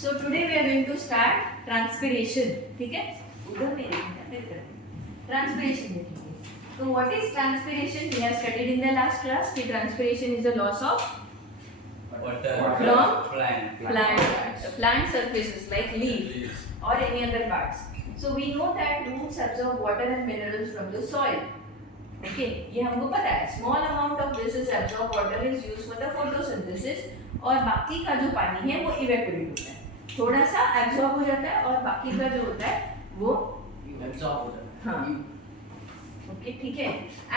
So today we are going to start transpiration. ठीक है? उधर नहीं देखना, transpiration देखेंगे. So what is transpiration? We have studied in the last class कि transpiration is the loss of water from plant surfaces like leaves or any other parts. So we know that roots absorb water and minerals from the soil. Okay, ये हमको पता है. Small amount of this is absorbed water is used for the photosynthesis और बाकी का जो पानी है वो evaporate होता है. थोड़ा सा absorb हो जाता है और बाकी का जो होता है वो absorb होता है. हाँ. Okay, ठीक है.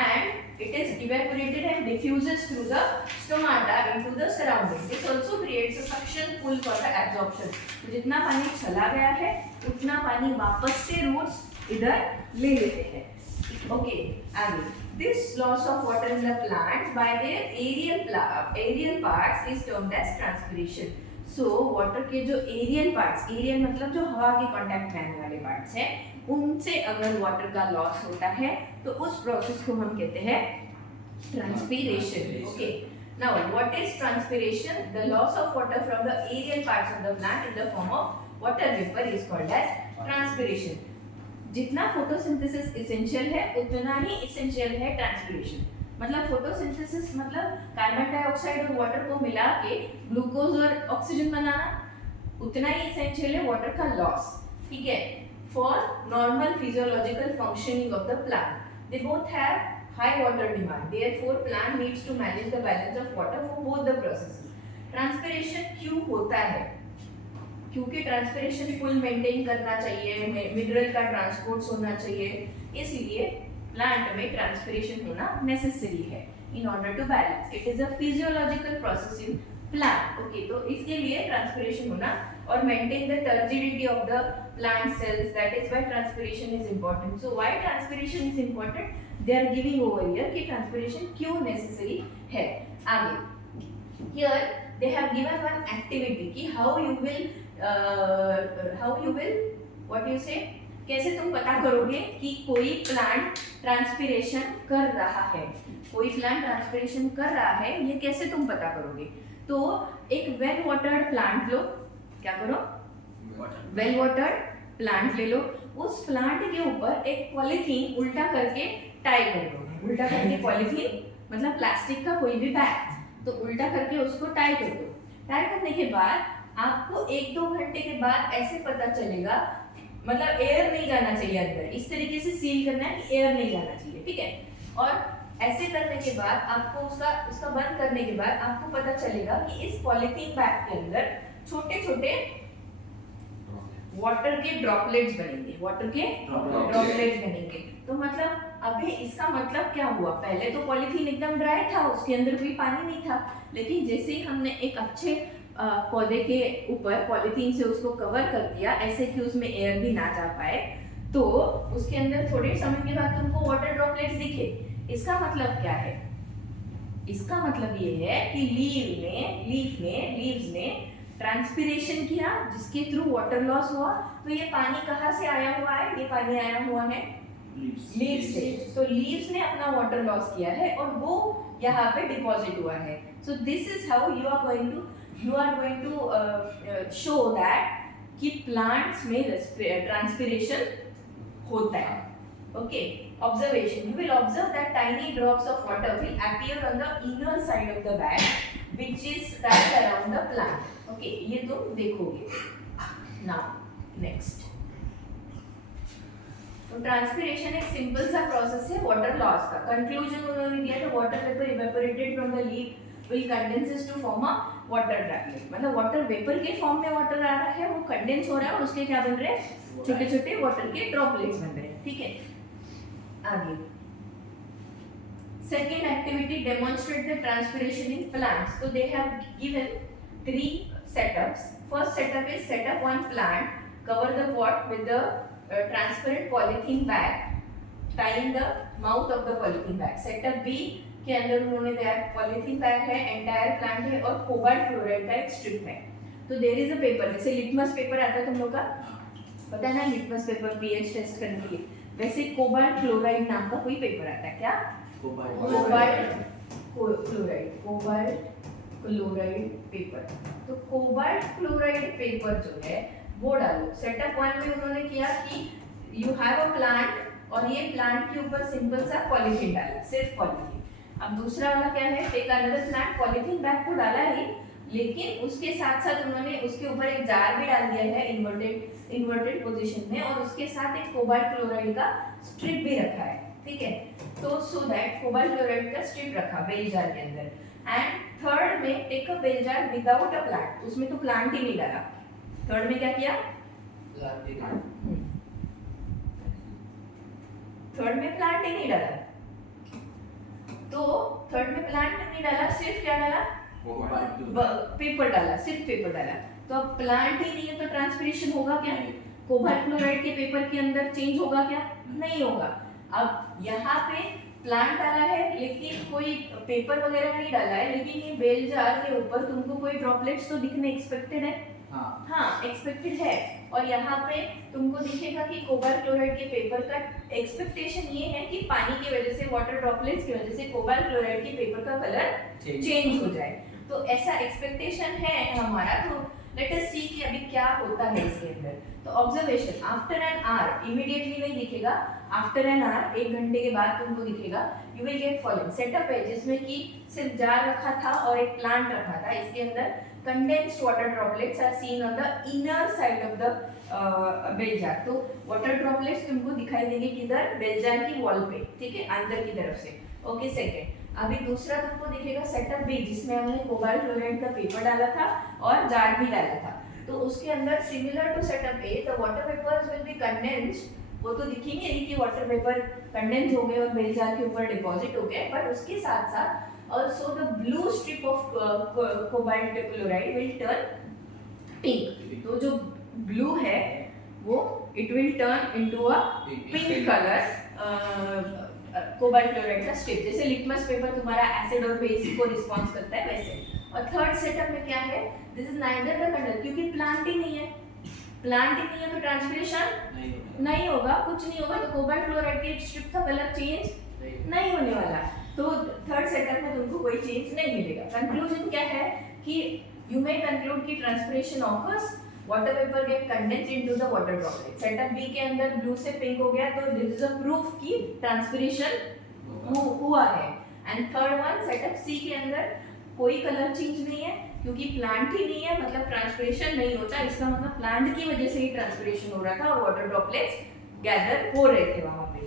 And it is evaporated and diffuses through the stomata into the surrounding. This also creates a suction pull for the absorption. तो जितना पानी चला गया है उतना पानी वापस से roots इधर ले लेते हैं. Okay, आगे. This loss of water in the plants by their aerial parts is termed as transpiration. So water के जो aerial parts, aerial मतलब जो हवा के contact में आने वाले parts हैं, उनसे अगर water का loss होता है, तो उस process को हम कहते हैं transpiration. Okay. Now, what is transpiration? The loss of water from the aerial parts of the plant in the form of water vapor is called as transpiration. जितना फोटोसिंथेसिस एसेंशियल है उतना ही एसेंशियल है transpiration. मतलब photosynthesis मतलब carbon dioxide और water को मिला के ग्लूकोज और ऑक्सीजन बनाना, उतना ही एसेंशियल है वाटर का लॉस. ठीक है. For normal physiological functioning of the plant they both have high water demand. Therefore plant needs to manage the balance of water for both the processes. Transpiration क्यों होता है? क्योंकि ट्रांसपिरेशन फुल मेंटेन करना चाहिए, mineral का transport होना चाहिए, इसलिए प्लांट में ट्रांसपिरेशन होना नेसेसरी है in order to balance. It is a physiological process in plant. Okay, तो इसके लिए ट्रांसपिरेशन होना और maintain the turgidity of the plant cells, that is why transpiration is important. So why transpiration is important? They are giving over here कि transpiration क्यों necessary है. आगे here they have given one activity कि how you will what you say, कैसे तुम पता करोगे कि कोई प्लांट ट्रांसपिरेशन कर रहा है. कोई प्लांट ट्रांसपिरेशन कर रहा है, ये कैसे तुम पता करोगे? तो एक वेल वाटर्ड प्लांट लो. क्या करो? वेल वाटर्ड प्लांट ले लो. उस प्लांट के ऊपर एक पॉलीथीन उल्टा करके टाई कर दो. उल्टा करके पॉलीथीन मतलब प्लास्टिक का कोई भी बैग, तो उल्टा करके उसको टाई कर दो. टाई करने के बाद आपको 1-2 घंटे के बाद ऐसे पता चलेगा, मतलब एयर नहीं जाना चाहिए अंदर. इस तरीके से सील करना है कि एयर नहीं जाना चाहिए. ठीक है. और ऐसे करने के बाद आपको उसका बंद करने के बाद आपको पता चलेगा कि इस पॉलीथीन बैग के अंदर छोटे छोटे वाटर के ड्रॉपलेट्स बनेंगे. वाटर के ड्रॉपलेट्स बनेंगे. तो मतलब अभी इसका मतलब क्या हुआ? पहले तो पॉलीथीन एकदम ड्राई था, उसके अंदर कोई पानी नहीं था, लेकिन जैसे ही हमने एक अच्छे पौधे के ऊपर पॉलीथीन से उसको कवर कर दिया ऐसे कि उसमें एयर भी ना जा पाए, तो उसके अंदर थोड़े समय के बाद तुमको वाटर ड्रॉपलेट्स दिखे. इसका मतलब क्या है? इसका मतलब ये है कि लीव्स ने ट्रांसपिरेशन किया, जिसके थ्रू वाटर लॉस हुआ. तो ये पानी कहाँ से आया हुआ है? ये पानी आया हुआ है लीव्स से. तो लीव्स ने अपना वाटर लॉस किया है और वो यहाँ पे डिपॉजिट हुआ है. So this is how you are going to show that कि प्लांट्स में ट्रांसपिरेशन होता है. Okay, observation. You will observe that tiny drops of water will appear on the inner side of the bag which is wrapped around the plant. Okay, ये तुम देखोगे. Now next. तो transpiration एक simple सा process है water loss का. Conclusion उन्होंने दिया था water vapour evaporated from the leaf will condenses to form a water droplet. मतलब वाटर वेपर के फॉर्म में वाटर आ रहा है, वो कंडेंस हो रहा है और उसके क्या बन रहे हैं? छोटे छोटे वाटर के ड्रॉपलेट्स बन रहे हैं. ठीक है. आगे second activity, demonstrate the transpiration in plants. तो they have given 3 setups. First setup is set up one plant, cover the pot with the transparent polythene bag, tying the mouth of the polythene bag. Setup B के अंदर उन्होंने दिया polythene bag है, entire plant है और cobalt chloride का एक strip है. तो देयर इज अ पेपर, जैसे लिटमस पेपर आता है तुम लोग का, पता है ना, लिटमस पेपर पीएच टेस्ट करने के लिए, वैसे कोबाल्ट क्लोराइड नाम का कोई पेपर आता है. क्या? Cobalt chloride. Cobalt chloride paper. तो कोबाल्ट क्लोराइड पेपर जो है वो डालो। सेटअप 1 में उन्होंने किया कि यू हैव अ प्लांट और ये प्लांट के ऊपर सिंपल सा पॉलीथीन डाला, सिर्फ पॉलीथीन। अब दूसरा वाला क्या है, take another plant, polythene bag तो डाला ही, लेकिन उसके साथ साथ उन्होंने उसके ऊपर एक जार भी डाल दिया है इन्वर्टेड पोजीशन में, और उसके साथ एक कोबाल्ट क्लोराइड का स्ट्रिप भी रखा है, ठीक है। तो सो दैट कोबाल्ट क्लोराइड का स्ट्रिप रखा बेल जार के अंदर। एंड थर्ड में take a bell jar without a plant, उसमें तो प्लांट ही नहीं डाला। थर्ड में क्या किया, थर्ड में प्लांट ही नहीं डाला। तो थर्ड में प्लांट नहीं डाला, सिर्फ क्या डाला, पेपर डाला, सिर्फ पेपर डाला। तो अब प्लांट ही नहीं है तो ट्रांसपिरेशन होगा क्या, कोबाल्ट क्लोराइड के पेपर के अंदर चेंज होगा क्या, नहीं होगा। अब यहाँ पे प्लांट डाला है लेकिन कोई पेपर वगैरह नहीं डाला है, लेकिन ये बेल जार के ऊपर तुमको कोई ड्रॉपलेट्स तो दिखने एक्सपेक्टेड है, हाँ एक्सपेक्टेड है। और यहाँ पे तुमको दिखेगा कि कोबाल्ट क्लोराइड के पेपर का एक्सपेक्टेशन ये है कि पानी की वजह से, वाटर ड्रॉपलेट्स की वजह से कोबाल्ट क्लोराइड के पेपर का कलर चेंज हो जाए। तो ऐसा एक्सपेक्टेशन है हमारा। तो लेट अस सी कि अभी क्या होता है इसके अंदर। तो observation, after an hour, immediately नहीं दिखेगा, आफ्टर एन आवर 1 घंटे के बाद तुमको दिखेगा, you will get following. Setup है जिसमें कि सिर्फ जार रखा था और एक प्लांट रखा था। इसके अंदर condensed water droplets are seen on the inner side of the bell jar. तो वाटर ड्रॉपलेट्स तुमको दिखाई देंगे किधर, बेल जार की वॉल पे, ठीक है, अंदर की तरफ से। Okay, second. अभी दूसरा तुमको दिखेगा सेटअप बी, जिसमें हमने कोबाल्ट क्लोराइड का पेपर डाला था और जार भी डाला था। तो उसके अंदर similar to setup A, the water vapours will be condensed. वो तो दिखेंगे नहीं कि वाटर वेपर कंडेंस हो गए और बेल जार के ऊपर डिपॉजिट हो गए, बट उसके साथ साथ also the blue strip of cobalt chloride will turn pink। तो जो blue है वो it will turn into a pink color cobalt chloride का स्ट्रिप। जैसे लिटमस पेपर तुम्हारा एसिड और बेस को रिस्पॉन्स करता है वैसे। और थर्ड सेटअप में क्या है, this is neither the conduct, क्योंकि प्लांट ही नहीं है, प्लांट ही नहीं है तो ट्रांसपिरेशन नहीं होगा, कुछ नहीं होगा, तो कोबाल्ट क्लोराइड के स्ट्रिप का कलर चेंज नहीं होने वाला। तो थर्ड सेटअप में तुमको कोई चेंज नहीं मिलेगा। कंक्लूजन क्या है कि यू मे कंक्लूड कि transpiration occurs, water vapour get condensed into the water droplet. Setup B के अंदर ब्लू से पिंक हो गया, तो दिस इज अ प्रूफ कि ट्रांसपिरेशन हुआ है। And third one, setup C के अंदर कोई कलर चेंज नहीं है, क्योंकि प्लांट ही नहीं है, मतलब ट्रांसपिरेशन नहीं होता। इसका मतलब प्लांट की वजह से ही ट्रांसपिरेशन हो रहा था और वाटर ड्रॉपलेट्स गैदर हो रहे थे वहां पे।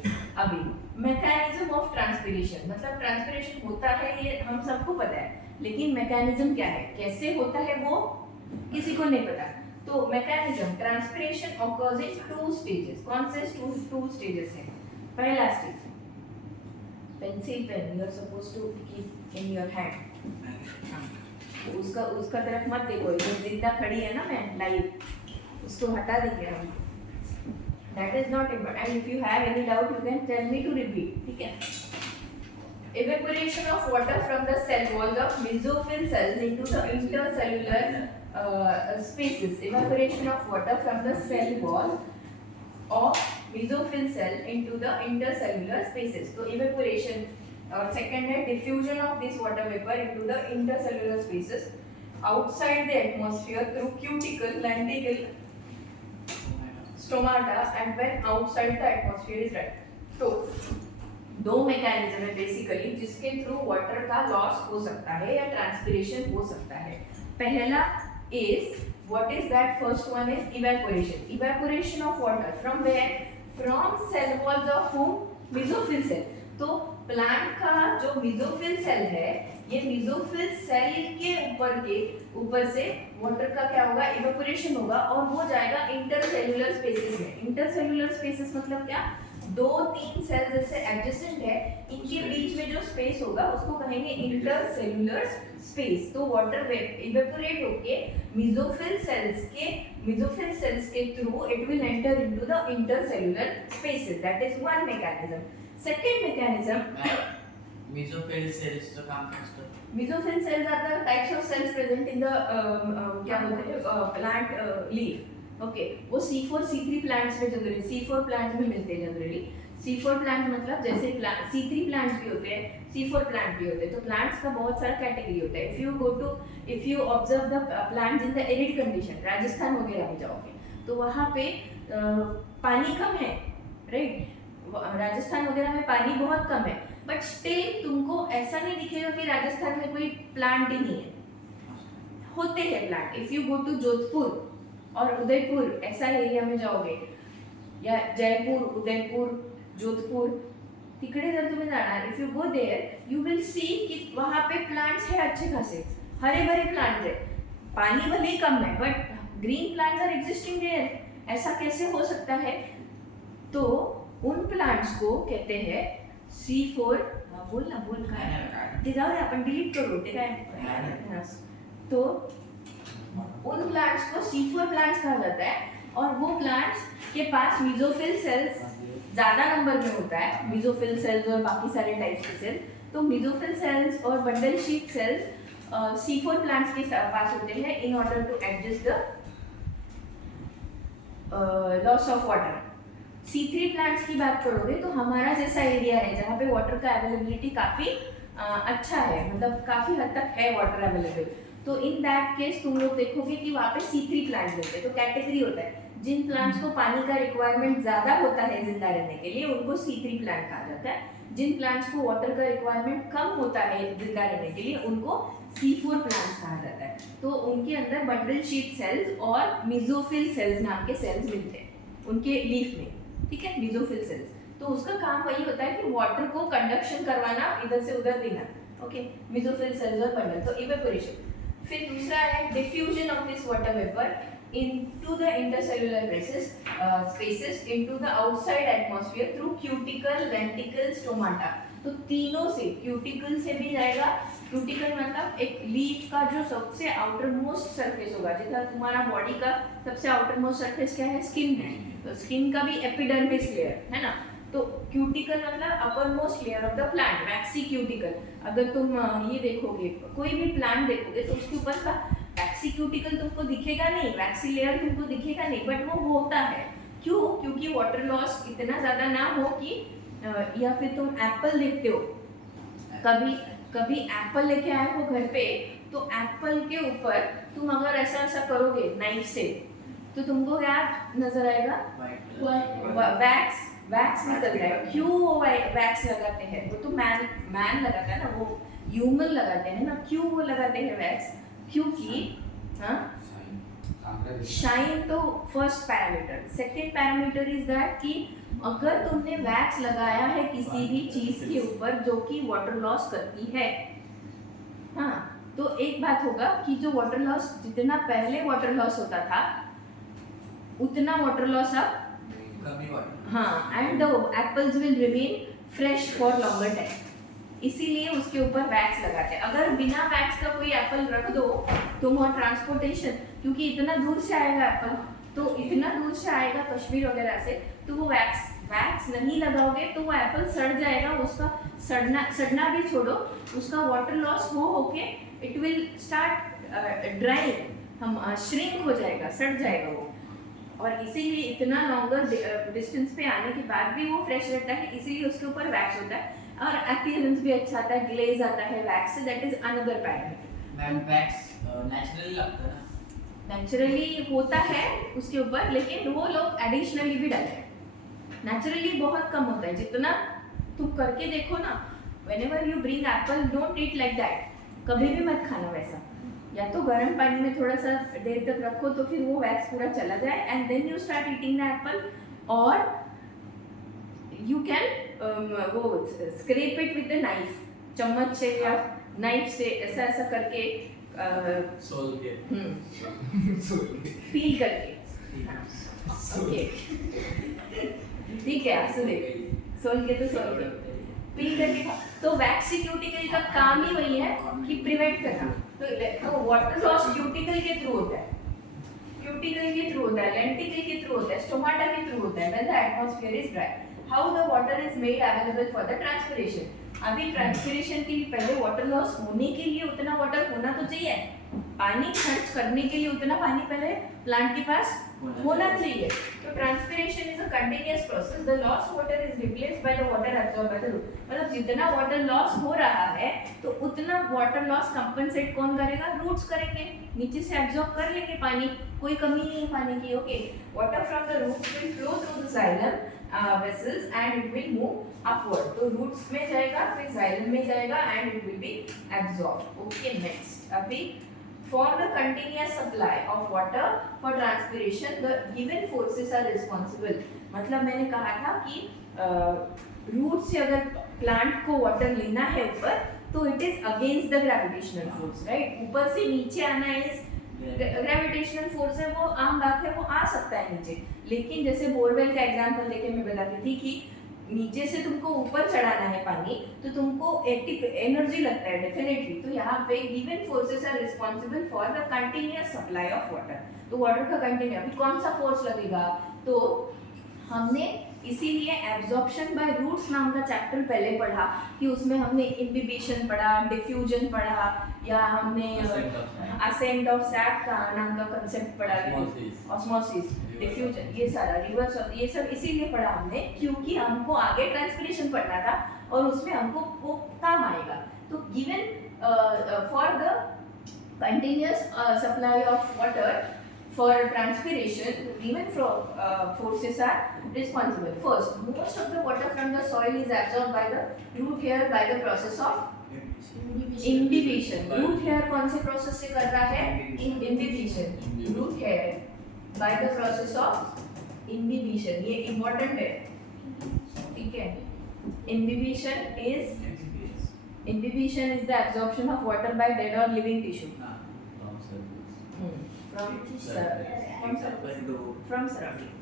अभी मैकेनिज्म ऑफ ट्रांसपिरेशन, मतलब ट्रांसपिरेशन होता है ये हम सबको पता है, लेकिन मैकेनिज्म क्या है, कैसे होता है वो किसी को नहीं पता। तो mechanism, transpiration occurs in 2 stages. कौन से 2 स्टेजेस हैं? पहला stage, pencil pen you are supposed to keep in your hand. उसका तरफ मत देखो, जो जिंदा खड़ी है ना मैं लाइव, उसको हटा देंगे हम। That is not important. And if you have any doubt, you can tell me to repeat. ठीक है? Evaporation of water from the cell walls of mesophyll cells into the intercellular spaces. Evaporation of water from the cell wall of mesophyll cell into the intercellular spaces. So evaporation, और second है diffusion of this water vapor into the intercellular spaces outside the atmosphere through cuticle, lenticle, stomata, and when outside the atmosphere is right. तो 2 mechanism है basically जिसके through water का loss हो सकता है या ट्रांसपिरेशन हो सकता है। पहला is, what is that? First one is evaporation. Evaporation of water from where? From cell walls of whom? Mesophyll cell. तो प्लांट का जो मेसोफिल सेल है, ये मेसोफिल सेल के ऊपर से वाटर का क्या होगा, इवेपोरेशन होगा और वो जाएगा इंटरसेल्युलर स्पेसेस में। इंटरसेल्युलर स्पेसेस मतलब क्या, 2-3 सेल्स जैसे एडजेसेंट है, इनके बीच में जो स्पेस होगा उसको कहेंगे इंटरसेल्युलर स्पेस। तो वाटर इवेपोरेट होके मेसोफिल सेल्स के through it will enter into the intercellular spaces. That is one mechanism. Second mechanism, mesophyll cells जो काम करते हैं। mesophyll cells are the types of cells present in the क्या बोलते हैं plant leaf। ओके, वो C4 C3 plants में generally, C4 plants में मिलते हैं जनरली। C4 प्लांट मतलब जैसे C3 प्लांट्स भी होते हैं, C4 प्लांट भी होते हैं। तो प्लांट्स का बहुत सारा कैटेगरी होता है। If you observe the plants in the arid condition, Rajasthan वगैरह में जाओगे तो वहाँ पे पानी कम है, राइट। राजस्थान वगैरह में पानी बहुत कम है, बट स्टिल तुमको ऐसा नहीं दिखेगा कि राजस्थान में कोई प्लांट ही नहीं है, होते हैं plant. If you go to Jodhpur और उदयपुर ऐसा एरिया में जाओगे, या जयपुर, उदयपुर, जोधपुर, तिकडे जर तुम्ही जाणार, if you go there you will see कि वहाँ पे प्लांट्स है अच्छे खासे, हरे भरे प्लांट्स है। पानी भले ही कम है but green plants are existing there. ऐसा कैसे हो सकता है? तो उन प्लांट्स को कहते हैं C4। बोल ना, बोल काय ते जाऊ दे, आपण डिलीट करू ते काय। तो उन प्लांट्स को C4 प्लांट्स कहा जाता है, और वो प्लांट्स के पास मीजोफिल सेल्स ज्यादा नंबर में होता है, मीजोफिल सेल्स और बाकी सारे टाइप्स के सेल। तो मीजोफिल सेल्स और bundle sheath cells C4 plants के पास होते हैं in order to adjust the loss of water. C3 plants की बात करोगे तो हमारा जैसा एरिया है जहाँ पे वाटर का अवेलेबिलिटी काफी अच्छा है, मतलब काफी हद तक है वाटर अवेलेबल। तो इन दैट केस तुम लोग देखोगे कि वहाँ पे C3 प्लांट्स होते हैं। तो कैटेगरी होता है, जिन प्लांट्स को पानी का रिक्वायरमेंट ज्यादा होता है जिंदा रहने के लिए उनको C3 प्लांट कहा जाता है। जिन प्लांट्स को वाटर का रिक्वायरमेंट कम होता है जिंदा रहने के लिए उनको C4 प्लांट्स कहा जाता है। तो उनके अंदर बंडल शीट सेल्स और मीजोफिल सेल्स नाम के सेल्स मिलते हैं उनके लीफ में, ठीक है, मीजोफिल सेल्स। तो उसका काम वही होता है कि वाटर को कंडक्शन करवाना, इधर से उधर देना, ओके, मीजोफिल सेल्स और बंडल। तो इवेपोरेशन। फिर दूसरा है diffusion of this water vapour into the intercellular spaces into the outside atmosphere through cuticle, lenticle, stomata। तो तीनों से, क्यूटिकल से भी जाएगा। क्यूटिकल मतलब एक लीफ का जो सबसे आउटर मोस्ट सरफेस होगा, जैसा तुम्हारा बॉडी का सबसे आउटर मोस्ट सरफेस क्या है? स्किन है। तो स्किन का भी एपिडर्मिस लेयर है ना। तो क्यूटिकल मतलब upper most layer of the plant, vaccine cuticle. अगर तुम ये देखोगे, कोई भी प्लांट देखोगे तो उसके ऊपर का वैक्सी क्यूटिकल तुमको दिखेगा नहीं, वैक्सी लेयर तुमको दिखेगा नहीं, बट वो होता है। क्यों? क्योंकि वाटर लॉस इतना ज़्यादा ना हो कि या फिर तुम एप्पल देखते हो, कभी एप्पल लेके आए हो घर पे, तो एप्पल के ऊपर तुम अगर ऐसा ऐसा करोगे नाइफ से तो तुमको क्या नजर आएगा? वैक्स निकलता है। क्यों वो वैक्स लगाते हैं? वो तो मैन लगाता है ना, वो ह्यूमन लगाते हैं ना। क्यों वो लगाते हैं वैक्स? क्योंकि शाइन तो first parameter, second parameter is that कि अगर तुमने वैक्स लगाया है किसी भी चीज के ऊपर जो कि वाटर लॉस करती है, हाँ, तो एक बात होगा कि जो वाटर लॉस, जितना पहले वाटर लॉस होता था उतना वाटर लॉस अब कमी वाटर, हाँ, and the apples will remain fresh for longer time, इसीलिए उसके ऊपर वैक्स लगाते हैं। अगर बिना वैक्स का कोई एप्पल रख दो तुम, और ट्रांसपोर्टेशन, क्योंकि इतना दूर से आएगा एप्पल, तो इतना दूर से आएगा कश्मीर वगैरह से, तो वो वैक्स नहीं लगाओगे तो वो एप्पल सड़ जाएगा। उसका सड़ना भी छोड़ो, उसका वाटर लॉस होके इट विल स्टार्ट ड्राइंग, हम श्रिंक हो जाएगा, सड़ जाएगा वो। और इसीलिए इतना लॉन्गर डिस्टेंस पे आने के बाद भी वो फ्रेश रहता है, इसीलिए उसके ऊपर वैक्स होता है। और अपीयरेंस भी अच्छा आता है, ग्लेज आता है वैक्स से, that is another parameter. Ma'am wax naturally लगता है ना? नेचुरली होता है उसके ऊपर, लेकिन वो लोग एडिशनली भी डालते हैं। नेचुरली बहुत कम होता है, जितना तुम करके देखो ना, whenever you bring Apple don't eat like that, कभी भी मत खाना वैसा। या तो गर्म पानी में थोड़ा सा देर तक रखो तो फिर वो वैक्स पूरा चला जाए, and then you start eating the apple. और यू कैन वो scrape it with the knife, चम्मच से या नाइफ से ऐसा ऐसा करके सोल के पील करके, ओके, ठीक है, सुने, सोल के तो सोल के पील करके खा। तो वैक्सी क्यूटिकल का काम ही वही है कि प्रिवेंट करना। तो वाटर लॉस क्यूटिकल के थ्रू होता है, क्यूटिकल के थ्रू होता है, लेंटिकल के थ्रू होता है, स्टोमाटा के थ्रू होता है, when the atmosphere is dry. How the water is made available for the transpiration. अभी ट्रांसपिरेशन के लिए पहले वाटर लॉस होने के लिए उतना वाटर होना तो चाहिए, पानी खर्च करने के लिए उतना पानी पहले प्लांट के पास होना चाहिए. तो transpiration is a continuous process. The lost water is replaced by the water absorb by the root. मतलब जितना वाटर लॉस हो रहा है तो उतना वाटर लॉस कंपनसेट कौन करेगा? रूट्स करेंगे. नीचे से एब्सॉर्ब कर लेंगे पानी, कोई कमी नहीं है पानी की. Okay, water from the roots will flow through the xylem vessels and it will move upward. तो रूट्स में जाएगा, फिर जाइलम में जाएगा and it will be absorb. Okay, next अभी for the continuous supply of water for transpiration the given forces are responsible. मतलब मैंने कहा था कि रूट से अगर प्लांट को वाटर लेना है ऊपर तो it is against the gravitational force, right. ऊपर से नीचे आना इज ग्रेविटेशनल फोर्स है, वो आम बात है, वो आ सकता है नीचे. लेकिन जैसे बोरवेल का एग्जांपल लेके मैं बताती थी कि नीचे से तुमको ऊपर चढ़ाना है पानी तो तुमको एनर्जी लगता है डेफिनेटली. तो यहाँ पे given forces are responsible for the continuous supply of water. तो वाटर का कंटिन्यू अभी कौन सा फोर्स लगेगा? तो हमने इसीलिए एब्जॉर्प्शन बाय रूट्स नाम का चैप्टर पहले पढ़ा कि उसमें हमने इम्बिबिशन पढ़ा, डिफ्यूजन पढ़ा, या हमने असेंट ऑफ सैप का नाम का कांसेप्ट पढ़ा, ऑस्मोसिस, डिफ्यूजन, ये सारा रिवर्स ऑफ ये सब इसीलिए पढ़ा हमने क्योंकि हमको आगे ट्रांसपिरेशन पढ़ना था और उसमें हमको वो काम आएगा. तो given for the continuous supply of water for transpiration given forces are responsible. First, most of the water from the soil is absorbed by the root hair by the process of imbibition. root hair कौन से process से कर रहा है? imbibition. root hair by the process of imbibition. ये important है, ठीक है. imbibition is the absorption of water by dead or living tissue. From surrounding.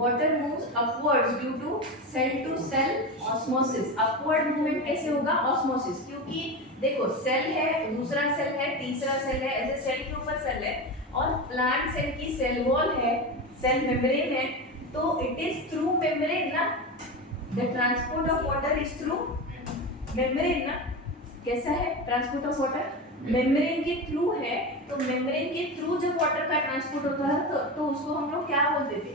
Water moves upwards due to cell to cell osmosis. Upward movement कैसे होगा? Osmosis. क्योंकि देखो cell है, दूसरा सेल है, तीसरा सेल है, ऐसे सेल के ऊपर सेल है और प्लांट सेल की सेल वॉल है, सेल मेम्ब्रेन है. तो इट इज थ्रू मेम्ब्रेन ना. The transport of water is through membrane ना. कैसा है ट्रांसपोर्ट ऑफ वाटर? मेम्ब्रेन के थ्रू है. तो मेम्ब्रेन के थ्रू जब वाटर का ट्रांसपोर्ट होता है तो उसको हम लोग क्या बोलते थे?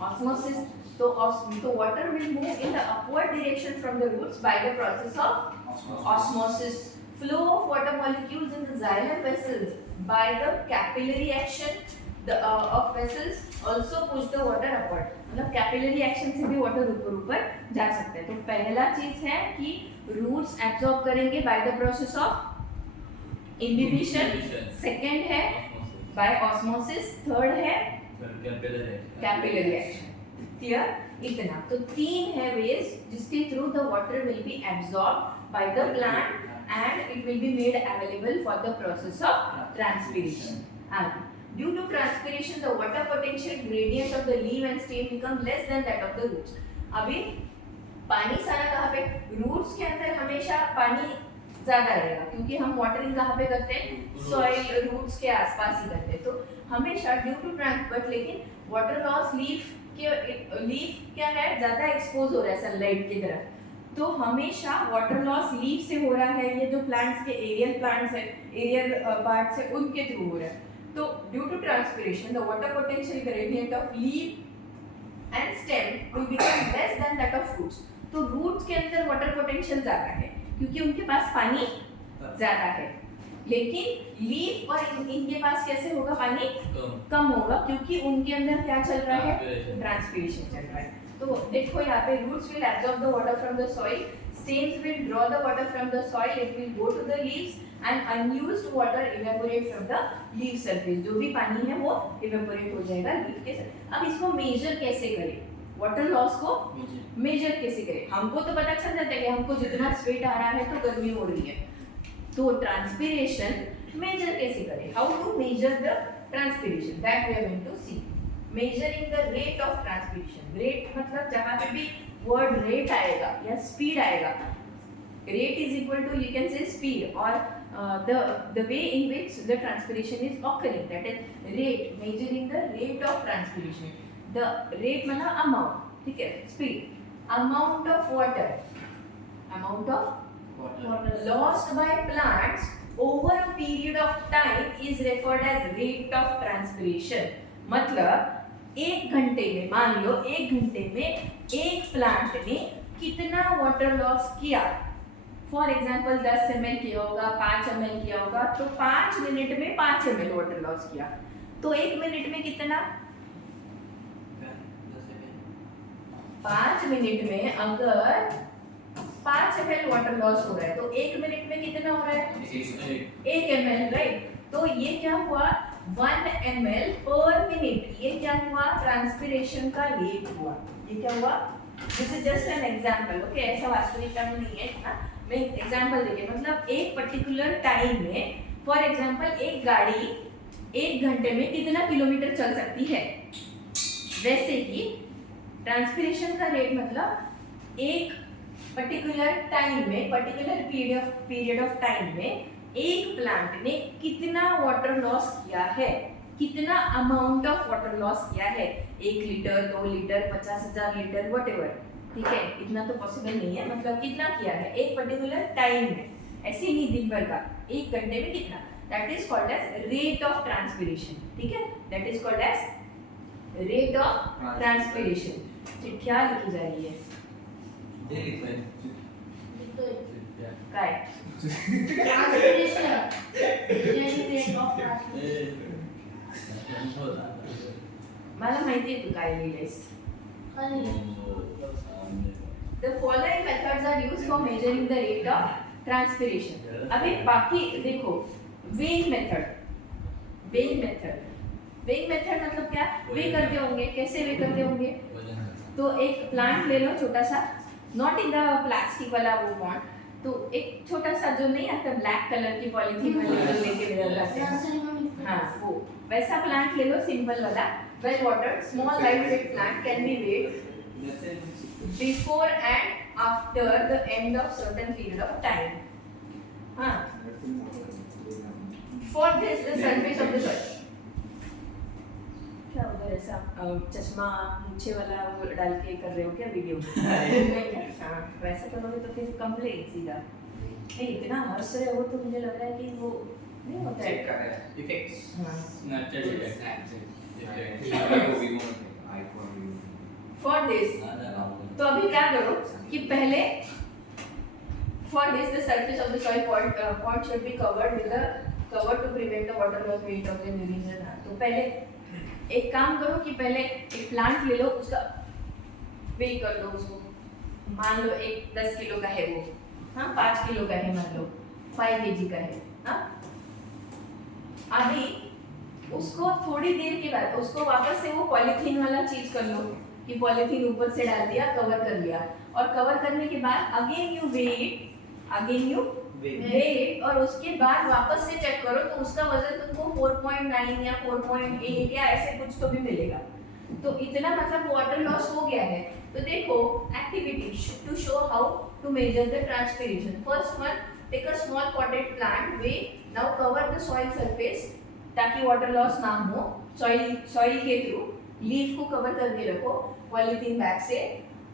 ऑस्मोसिस. तो water will move in the upward direction from the roots by the process of osmosis. Flow of water molecules in the xylem vessels by the capillary action of vessels also push the water upward. मतलब capillary action से भी water ऊपर ऊपर जा सकता है. तो पहला चीज है कि रूट्स एब्सॉर्ब करेंगे bye the process of imbibition. Second है बाय ऑस्मोसिस. थर्ड है कैपिलरी एक्शन. क्लियर? इतना तो तीन है वेज जिसके through the water will be absorb by the plant and it will be made available for the process of transpiration. Due to transpiration, the water potential gradient of the leaf and stem become less than that of the roots. अभी पानी सारा कहाँ पे? Roots के अंदर हमेशा पानी ज्यादा रहेगा क्योंकि हम वाटरिंग कहाँ पे करते हैं? सॉइल रूट्स के आसपास ही करते हैं. तो हमेशा ड्यू टू ट्रांसपोर्ट, लेकिन वाटर लॉस लीफ क्या है? ज्यादा एक्सपोज हो रहा है सनलाइट की तरफ. तो हमेशा वाटर लॉस लीफ से हो रहा है. ये जो प्लांट्स के एरियल प्लांट्स है, एरियल पार्ट्स है, उनके थ्रू हो रहा है. तो due to transpiration the water potential gradient of leaf and stem will become less than that of roots. तो रूट्स के अंदर वाटर पोटेंशियल ज्यादा है क्योंकि उनके पास पानी ज्यादा है. लेकिन लीफ और इनके पास कैसे होगा? पानी कम होगा क्योंकि उनके अंदर क्या चल रहा है? ट्रांसपिरेशन चल रहा है. तो देखो यहाँ पे roots will absorb the water from the soil, stems will draw the water from the soil, it will go to the leaves and unused water evaporate from the leaf surface. जो भी पानी है वो evaporate हो जाएगा leaf के. अब इसको मेजर कैसे करें? वाटर लॉस को मेजर कैसे करें? हमको तो पता चल जाता है कि हमको जितना स्वेट आ रहा है तो गर्मी हो रही है. तो ट्रांसपिरेशन मेजर कैसे करें? How to measure the transpiration? That we are going to see. Measuring the rate of transpiration. Rate मतलब जहाँ पे भी वर्ड रेट आएगा या स्पीड आएगा, rate is equal to you can say speed और the way in which the transpiration is occurring, that is rate, measuring the rate of transpiration. The rate मतलब amount, ठीक है? speed, amount of water lost by plants over a period of time is referred as rate of transpiration. मतलब एक घंटे में, मान लो एक घंटे में एक प्लांट ने कितना वाटर लॉस किया. फॉर एग्जाम्पल 10 ml किया होगा, 5 ml किया होगा, तो 5 मिनट में 5 ml वाटर लॉस किया. तो एक मिनट में कितना? 5 मिनट में अगर 5 ml वाटर लॉस हो रहा है तो एक मिनट में कितना हो रहा है? 1 ml, राइट. तो ये क्या हुआ? 1 ml पर मिनट. ये क्या हुआ? ट्रांसपिरेशन का रेट हुआ. ये क्या हुआ? This is just an example, okay. ऐसा वास्तविकता में नहीं है ना. मैं एग्जांपल देके, मतलब एक पर्टिकुलर टाइम में, फॉर एग्जांपल एक गाड़ी एक घंटे में कितना किलोमीटर चल सकती है, वैसे ही ट्रांसपिरेशन का रेट मतलब एक पर्टिकुलर टाइम में, पर्टिकुलर पीरियड ऑफ टाइम में एक प्लांट ने कितना वाटर लॉस किया है, कितना अमाउंट ऑफ वाटर लॉस किया है. 1 लीटर, 2 लीटर, 50,000 लीटर, व्हाटएवर. ठीक है, इतना तो पॉसिबल नहीं है. मतलब कितना किया है एक पर्टिकुलर टाइम में, ऐसे ही नहीं दिन भर का, एक घंटे में कितना. That is called as rate of transpiration. ठीक है, that is called as rate of transpiration. चिट्ठियां लिखी जा रही है. काय मला माहिती आहे तू काय लिहिलेस. The following methods are used for measuring the rate of transpiration. अभी बाकी देखो, weighing method. weighing method मतलब क्या? वे करते होंगे. कैसे वे करते होंगे? तो एक प्लांट ले लो छोटा सा, नॉट इन द प्लास्टिक वाला वो पॉट, तो एक छोटा सा जो नहीं आता ब्लैक कलर की पॉलीथीन वाली जो लेके जाते हैं, हाँ वो वैसा प्लांट ले लो, सिंपल वाला, well watered, small light weight plant can be weight before and after the end of certain period of time. हाँ. For this the surface of the soil. क्या उधर ऐसा चश्मा नीचे वाला वो डाल के कर रहे हो क्या वीडियो? हाँ, वैसे करोगे तो फिर कंप्लेंट सीधा. नहीं, इतना हर्ष रहे हो तो मुझे लग रहा है कि वो नहीं होता है. चेक कर रहा है इफेक्ट्स. हाँ. Natural effects. For this, तो अभी क्या करो कि पहले for this the surface of the soil pot should be covered with a cover to prevent the water loss weight of the urine. तो पहले एक काम करो कि पहले एक प्लांट ले लो, उसका वेट कर लो उसको. मान लो एक 10 किलो का है वो, हाँ 5 किलो का है, मान लो 5 kg का है. हाँ, अभी उसको थोड़ी देर के बाद उसको वापस से वो पॉलीथीन वाला चीज कर लो कि पॉलीथीन ऊपर से डाल दिया, कवर कर लिया, और कवर करने के बाद अगेन यू वेट, और उसके बाद वापस से चेक करो तो उसका वजन तुमको 4.9 या 4.8 या ऐसे कुछ तो भी मिलेगा. तो इतना मतलब वाटर लॉस हो गया है. तो देखो activity to show how to measure the transpiration. First one, take a small potted plant, weigh now cover the soil surface ताकि वाटर लॉस ना हो. सॉइल के थ्रू लीफ को कवर करके रखो पॉलीथीन बैग से,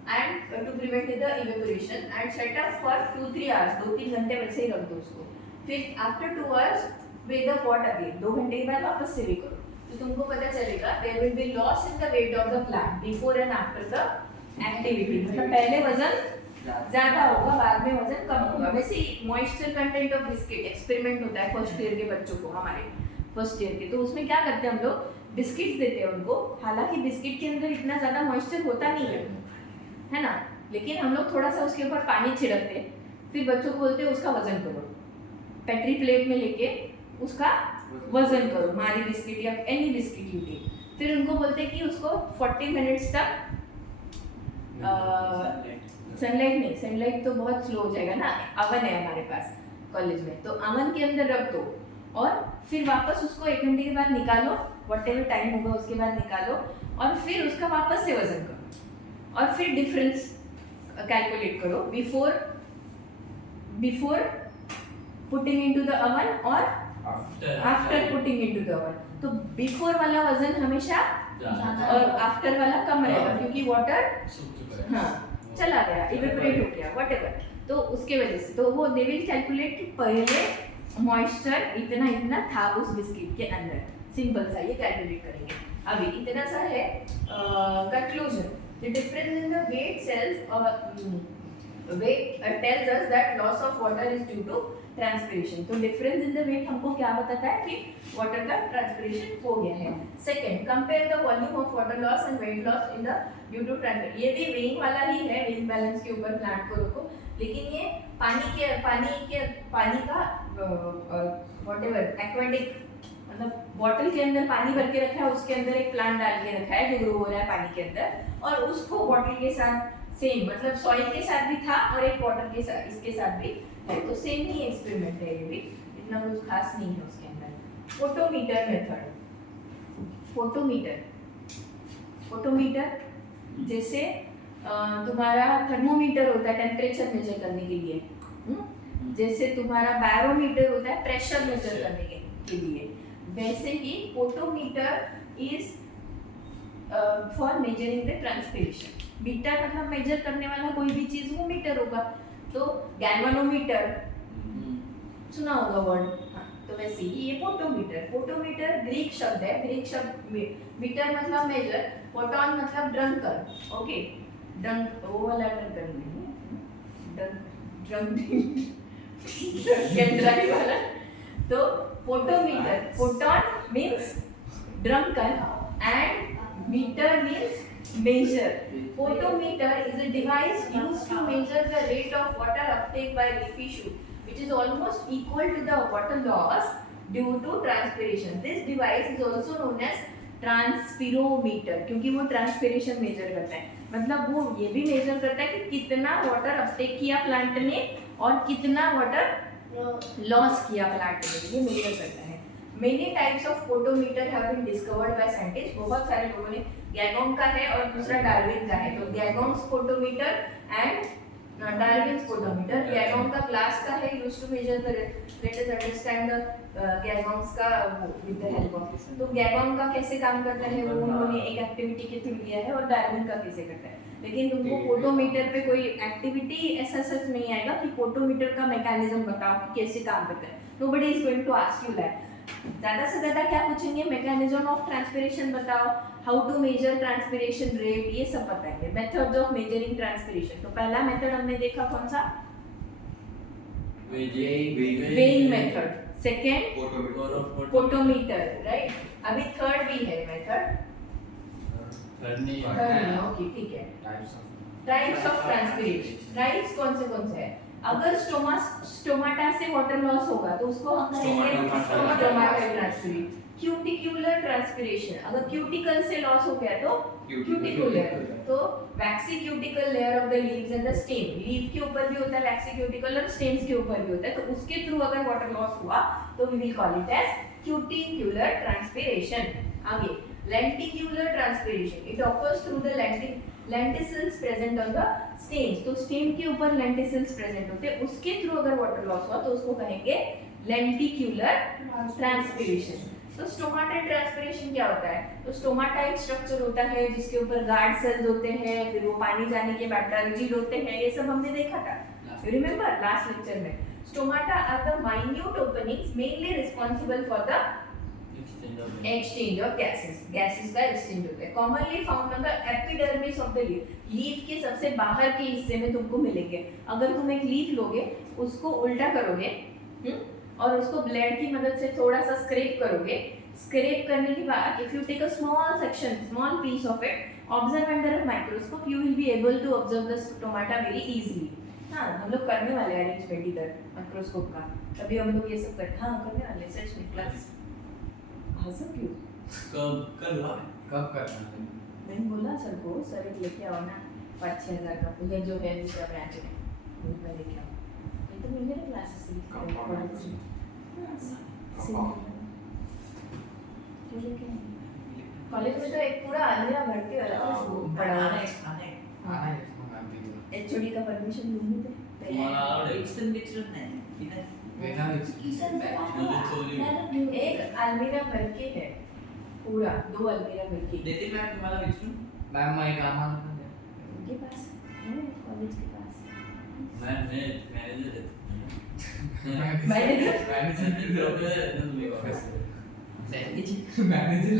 and to prevent the evaporation, and set up for 2-3 hours. 2-3 घंटे वैसे ही रख दो उसको. फिर after 2 hours weigh the pot again. 2 घंटे के बाद वापस से वे करो. तो तुमको पता चलेगा there will be loss in the weight of the plant before and after the activity. मतलब पहले वजन ज्यादा होगा, बाद में वजन कम होगा. वैसे ही moisture content of biscuit experiment होता है फर्स्ट ईयर के बच्चों को, हमारे फर्स्ट ईयर के. तो उसमें क्या करते हैं हम लोग, बिस्किट्स देते हैं उनको. हालांकि बिस्किट के अंदर इतना ज़्यादा मॉइस्चर होता नहीं है ना, लेकिन हम लोग थोड़ा सा उसके ऊपर पानी छिड़कते हैं. फिर बच्चों को बोलते हैं उसका वजन करो, पेट्री प्लेट में लेके उसका वजन करो, मारी बिस्किट या एनी बिस्किट यू टेक. फिर उनको बोलते हैं कि उसको 40 मिनट्स तक सनलाइट तो बहुत स्लो हो जाएगा ना. अवन है हमारे पास कॉलेज में, तो अवन के अंदर रख दो, और फिर वापस उसको 1 घंटे के बाद निकालो, व्हाटएवर टाइम होगा उसके बाद निकालो, और फिर उसका वापस से वजन करो, और फिर डिफरेंस कैलकुलेट करो before putting into the oven और after putting into the oven. तो बिफोर वाला वजन हमेशा और आफ्टर वाला कम रहेगा, क्योंकि वाटर हाँ चला गया, इवेपोरेट हो गया, व्हाटएवर. तो उसके वजह से तो वो दे विल कैलकुलेट कि पहले मॉइस्चर इतना इतना था उस बिस्किट के अंदर, सिंपल सा ये कैलकुलेट करेंगे। अभी इतना सा है conclusion, the difference in the weight cells weight tells us that loss of water is due to transpiration। तो डिफरेंस इन द वेट हमको क्या बताता है कि वाटर का ट्रांसपिरेशन हो गया है। Second, compare the volume of water loss and weight loss in the due to transpiration. ये भी वेइंग वाला ही है, वेइंग बैलेंस के ऊपर प्लांट को रखो, लेकिन ये पानी का व्हाटएवर एक्वेटिक, मतलब बॉटल के अंदर पानी भर के रखा है, उसके अंदर एक प्लांट डाल के रखा है जो ग्रो हो रहा है पानी के अंदर, और उसको बॉटल के साथ सेम, मतलब सॉइल के साथ भी था और एक वाटर के साथ इसके साथ भी है, तो सेम ही एक्सपेरिमेंट है, ये भी इतना कुछ खास नहीं है उसके अंदर। फोटोमीटर मेथड, फोटोमीटर जैसे तुम्हारा थर्मोमीटर होता है टेम्परेचर मेजर करने के लिए, जैसे तुम्हारा बैरोमीटर होता है प्रेशर मेजर करने के लिए, वैसे ही photometer is for measuring the transpiration. Meter मतलब मेजर करने वाला कोई भी चीज वो मीटर होगा, तो गैल्वेनोमीटर सुना होगा वर्ड, हाँ, तो वैसे ही ये फोटोमीटर ग्रीक शब्द है, ग्रीक शब्द मीटर मतलब मेजर, फोटोन मतलब ड्रंकर, ओके, ड्रंक वो वाला ड्रंकर नहीं, ड्रंक वाला, तो photometer, photon means drunker and meter means measure। Photometer is a device used to measure the rate of water uptake by leafy shoot, which is almost equal to the water loss due to transpiration। This device is also known as transpirometer, क्योंकि वो transpiration major करता है, मतलब वो ये भी major करता है कि कितना वाटर अपटेक किया प्लांट ने और कितना वाटर लॉस किया प्लांट ने, ये मेजर करता है। Many types of photometer have been discovered by scientists। बहुत सारे लोगों ने, गैगोम का है और दूसरा डार्विन का है, तो गैगोम्स फोटोमीटर एंड डार्विन्स फोटोमीटर। गैगोम का ग्लास का है, used to measure the, let us understand the गैगोम्स का विद द हेल्प ऑफ, तो गैगोम का कैसे काम करता है वो उन्होंने एक एक्टिविटी के थ्रू दिया है, और डार्विन का कैसे करता है, लेकिन तुमको फोटोमीटर पे कोई एक्टिविटी ऐसा सच नहीं आएगा कि फोटोमीटर का मैकेनिज्म बताओ कि कैसे काम करता है, nobody is going to ask you that. ज्यादा से ज्यादा क्या पूछेंगे, मैकेनिज्म ऑफ ट्रांसपिरेशन बताओ, how to measure transpiration rate, ये सब बताएंगे। मेथड्स ऑफ मेजरिंग ट्रांसपिरेशन, तो पहला मेथड हमने देखा कौन सा, weighing method, second photometer, right. अभी थर्ड भी है मेथड, थर्ड ओके ठीक है, टाइप्स ऑफ ट्रांसपिरेशन। टाइप्स कौन से है, अगर स्टोमाटा से वाटर लॉस होगा तो उसको हम कहेंगे स्टोमाटल ट्रांसपिरेशन। क्यूटिकुलर ट्रांसपिरेशन, अगर क्यूटिकल से लॉस हो गया तो क्यूटिकुलर, तो waxy cuticle layer of the leaves and the stem, leaf के ऊपर भी होता है वैक्सी क्यूटिकल और स्टेम्स के ऊपर भी होता है, तो उसके थ्रू अगर वाटर लॉस हुआ तो we will call it as cuticular transpiration. आगे lenticular transpiration, it occurs through the lenticels present on the stems, तो स्टेम के ऊपर lenticels present होते हैं, उसके थ्रू अगर वाटर लॉस हुआ तो उसको कहेंगे लेंटिक्यूलर ट्रांसपिरेशन। तो स्टोमाटा ट्रांसपिरेशन क्या होता है, तो स्टोमाटा एक स्ट्रक्चर होता है जिसके ऊपर गार्ड सेल्स होते हैं, फिर वो पानी जाने के बाद टर्जिड होते हैं, ये सब हमने देखा था, यू रिमेंबर लास्ट लेक्चर में। Stomata are the minute openings mainly responsible for the exchange of gases का exchange होता है, commonly found on the epidermis of the leaf, leaf के सबसे बाहर के हिस्से में तुमको मिलेंगे। अगर तुम एक लीफ लोगे, उसको उल्टा करोगे और उसको ब्लेड की मदद से थोड़ा सा स्क्रैप करोगे, स्क्रैप करने के बाद if you take a small section, small piece of it, observe under a microscope, you will be able to observe the stomata very easily। हाँ, हम लोग करने वाले हैं अरेंजमेंट इधर माइक्रोस्कोप का, तभी हम लोग ये सब करने वाले सच में क्लास। क्यों कब करना है, मैंने बोला सर को, सर एक लेके आओ ना 5-6 हज़ार का, मुझे जो है दूसरा ब्रांच में उनका लेके आओ, ये तो मेरे क्लासेस से कॉलेज में तो एक पूरा अलमीरा भर के पड़ा हुआ है, एचओडी का परमिशन लूंगी एक अलमीरा भर के है पूरा, 2 अलमीरा भर के। लेती मैम तुम्हारा विष्णु मैम मैं काम आ उनके पास है कॉलेज के पास, manager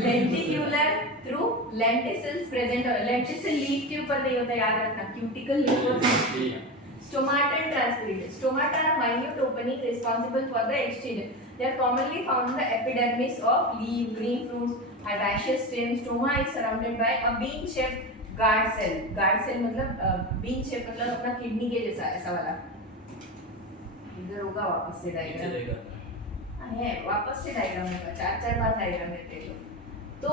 lenticular through lenticels present lenticel leaf के ऊपर नहीं होता, याद रखना, क्यूटिकल लीफ होता है। Stomata and transpirated. Stomata are minute opening responsible for the exchange. They are commonly found in the epidermis of leaf, green fruits, herbaceous stem. Stoma is surrounded by a bean-shaped guard cell. Guard cell मतलब bean shape मतलब अपना kidney के जैसा ऐसा वाला। इधर होगा वापस से डायग्राम। है वापस से डायग्राम होगा, चार बार डायग्राम देते हो। तो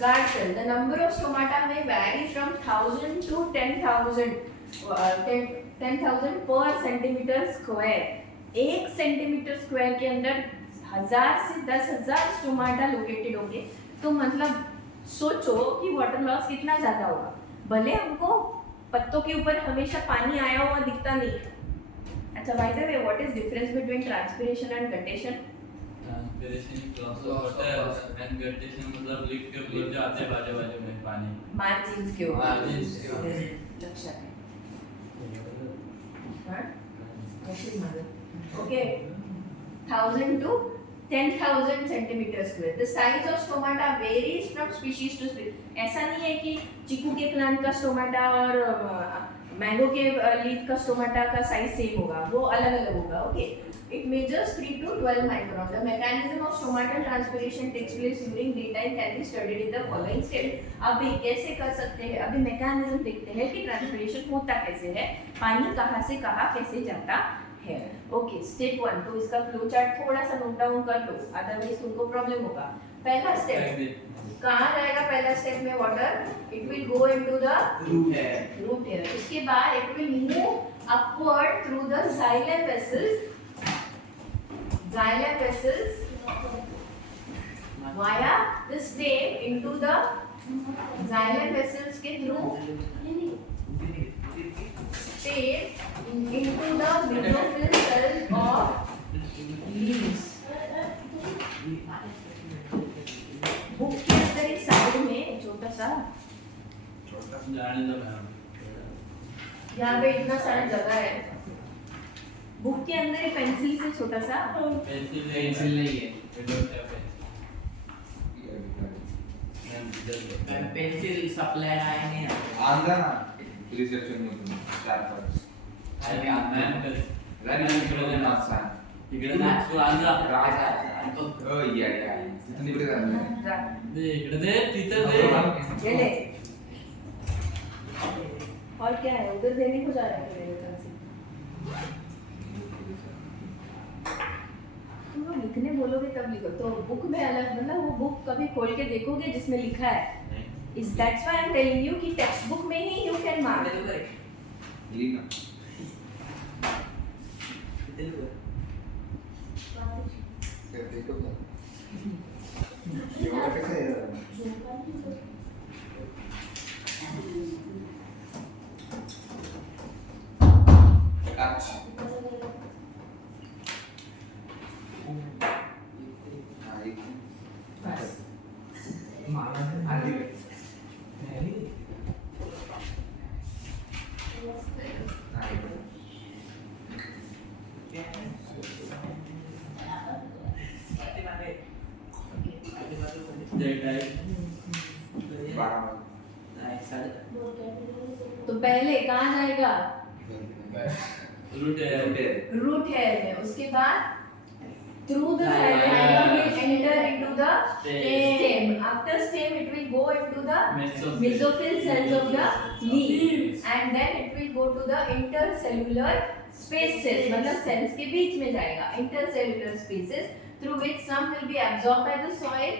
guard cell. The number of stomata may vary from 1000 to 10,000 पर सेंटीमीटर स्क्वायर। 1 सेंटीमीटर स्क्वायर के अंदर 1000 से 10,000 स्टोमाटा लोकेटेड होंगे। तो मतलब सोचो कि वाटर लॉस कितना ज्यादा होगा। भले हमको पत्तों के ऊपर हमेशा पानी आया हुआ दिखता नहीं है। अच्छा, by the way, what is difference between transpiration and guttation? Transpiration loss of water and guttation मतलब लिफ्ट के ऊपर जो आते बाजू बाजू में पानी मार्जिन्स के ऊपर। Margins के ऊपर। लक्षण है। Okay, 1000 to 10,000 centimeter square. The size of stomata varies from species to species. ऐसा नहीं है कि चीकू के प्लांट का स्टोमाटा और मैंगो के लीफ का स्टोमाटा का साइज सेम होगा, वो अलग अलग होगा। Okay, it measures 3 to 12 micron. The mechanism of stomatal transpiration takes place during daytime can be studied in the following step. अभी कैसे कर सकते हैं, अभी मैकेनिज्म देखते हैं कि ट्रांसपिरेशन होता कैसे है, पानी कहाँ से कहाँ कैसे जाता है। ओके, स्टेप 1, तो इसका फ्लो चार्ट थोड़ा सा नोट डाउन कर लो, अदरवाइज तुमको प्रॉब्लम होगा। पहला स्टेप कहाँ जाएगा? पहला स्टेप में water it will go into the root hair. उसके बाद it will move upward through the xylem vessels via the stem into the xylem vessels के through stays into the mesophyll cells of leaves. Book के अंदर एक side में छोटा सा जाने दो मैम, यहाँ पे इतना सारा जगह है, बुक के अंदर एक पेंसिल से छोटा सा पेंसिल नहीं है, पेंसिल सप्लायर आहे नाही आंदा ना रिसेप्शन मधून 4-5 आणि मॅम राणी इकडे नाचा इकडे ना तू आंजा राजा या तिथून इकडे जाणार जा। दे इकडे दे तिथं दे ये ले। और क्या है, उधर देने को जा रहा है मेरे तरफ से। तुम लोग लिखने बोलोगे तब लिखो, तो बुक में अलग, मतलब वो बुक कभी खोल के देखोगे जिसमें लिखा है। इस that's why I am telling you कि टेक्स्ट बुक में ही यू कैन मार्क। लीना देखो ना योगा कैसे है अच्छा बस। तो पहले कहाँ जाएगा? रूट है रूट हेयर में। उसके बाद through the xylem will enter into the stem. After stem it will go into the mesophyll cells of the leaf and then it will go to the intercellular spaces, मतलब cells के बीच में जाएगा, intercellular spaces through which some will be absorbed by the soil.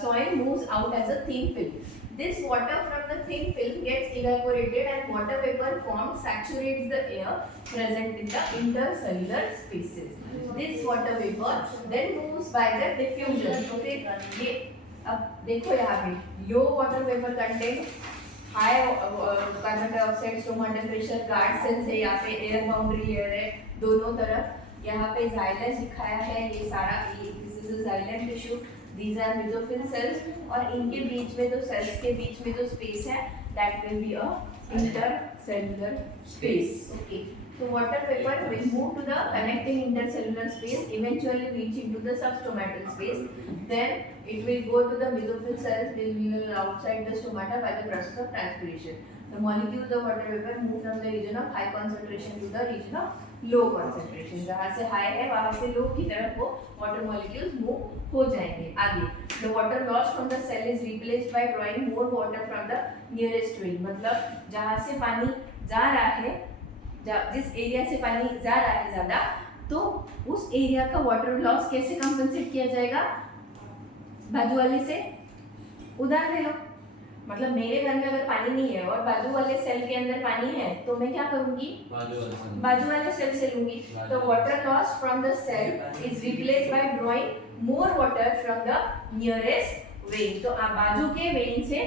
Soil moves out as a thin film. This water from the thin film gets evaporated and water vapor formed saturates the air present in the intercellular spaces. This water vapor then moves by the diffusion. तो फिर ये अब देखो यहाँ पे low water vapor content, high carbon dioxide, stomatal pressure, guard cells है, यहाँ पे air boundary layer है दोनों तरफ। यहाँ पे xylem दिखाया है, ये सारा this is a xylem tissue. These are mesophyll cells और इनके बीच में, तो cells के बीच में जो space है that will be a intercellular space. Okay. So water vapor will move to the connecting intercellular space, eventually reaching to the substomatal space. Then it will go to the mesophyll cells will outside the stomata by the process of transpiration. The molecules of water vapor move from the region of high concentration to the region of low concentration. जहाँ से high है वहाँ से low की तरफ वो water molecules move हो जाएंगे आगे. The water lost from the cell is replaced by drawing more water from the nearest vein. मतलब जहाँ से पानी जा रहा है, जिस एरिया से पानी जा रहा है ज़्यादा, तो उस एरिया का वाटर लॉस कैसे कंपनसेट किया जाएगा? बाजू वाले से उधार ले लो. मतलब मेरे घर में अगर पानी नहीं है और बाजू वाले सेल के अंदर पानी है तो मैं क्या करूंगी? बाजू वाले सेल से लूंगी. तो water loss from the cell is replaced by drawing more water from the nearest vein. तो आप बाजू के वेन से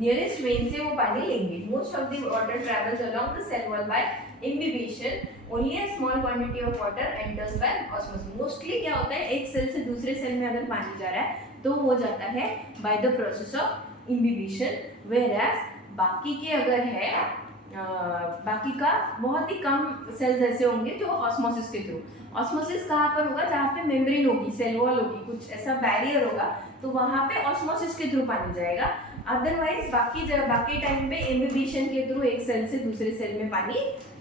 नियरेस्ट वेन से वो पानी लेंगे. Most of the water travels along the cell wall by imbibition. Only a small quantity of water enters by osmosis. Mostly क्या होता है, एक सेल से दूसरे सेल में अगर पानी जा रहा है तो वो जाता है bye the process of imbibition. Whereas बाकी के अगर है बाकी का बहुत ही कम सेल्स ऐसे होंगे जो ऑस्मोसिस के थ्रू. ऑस्मोसिस कहाँ पर होगा? जहाँ पे मेम्ब्रेन होगी, सेल वॉल होगी, कुछ ऐसा बैरियर होगा, तो वहाँ पे ऑस्मोसिस के थ्रू पानी जाएगा. अदरवाइज बाकी टाइम पे इम्बिबिशन के थ्रू एक सेल से दूसरे सेल में पानी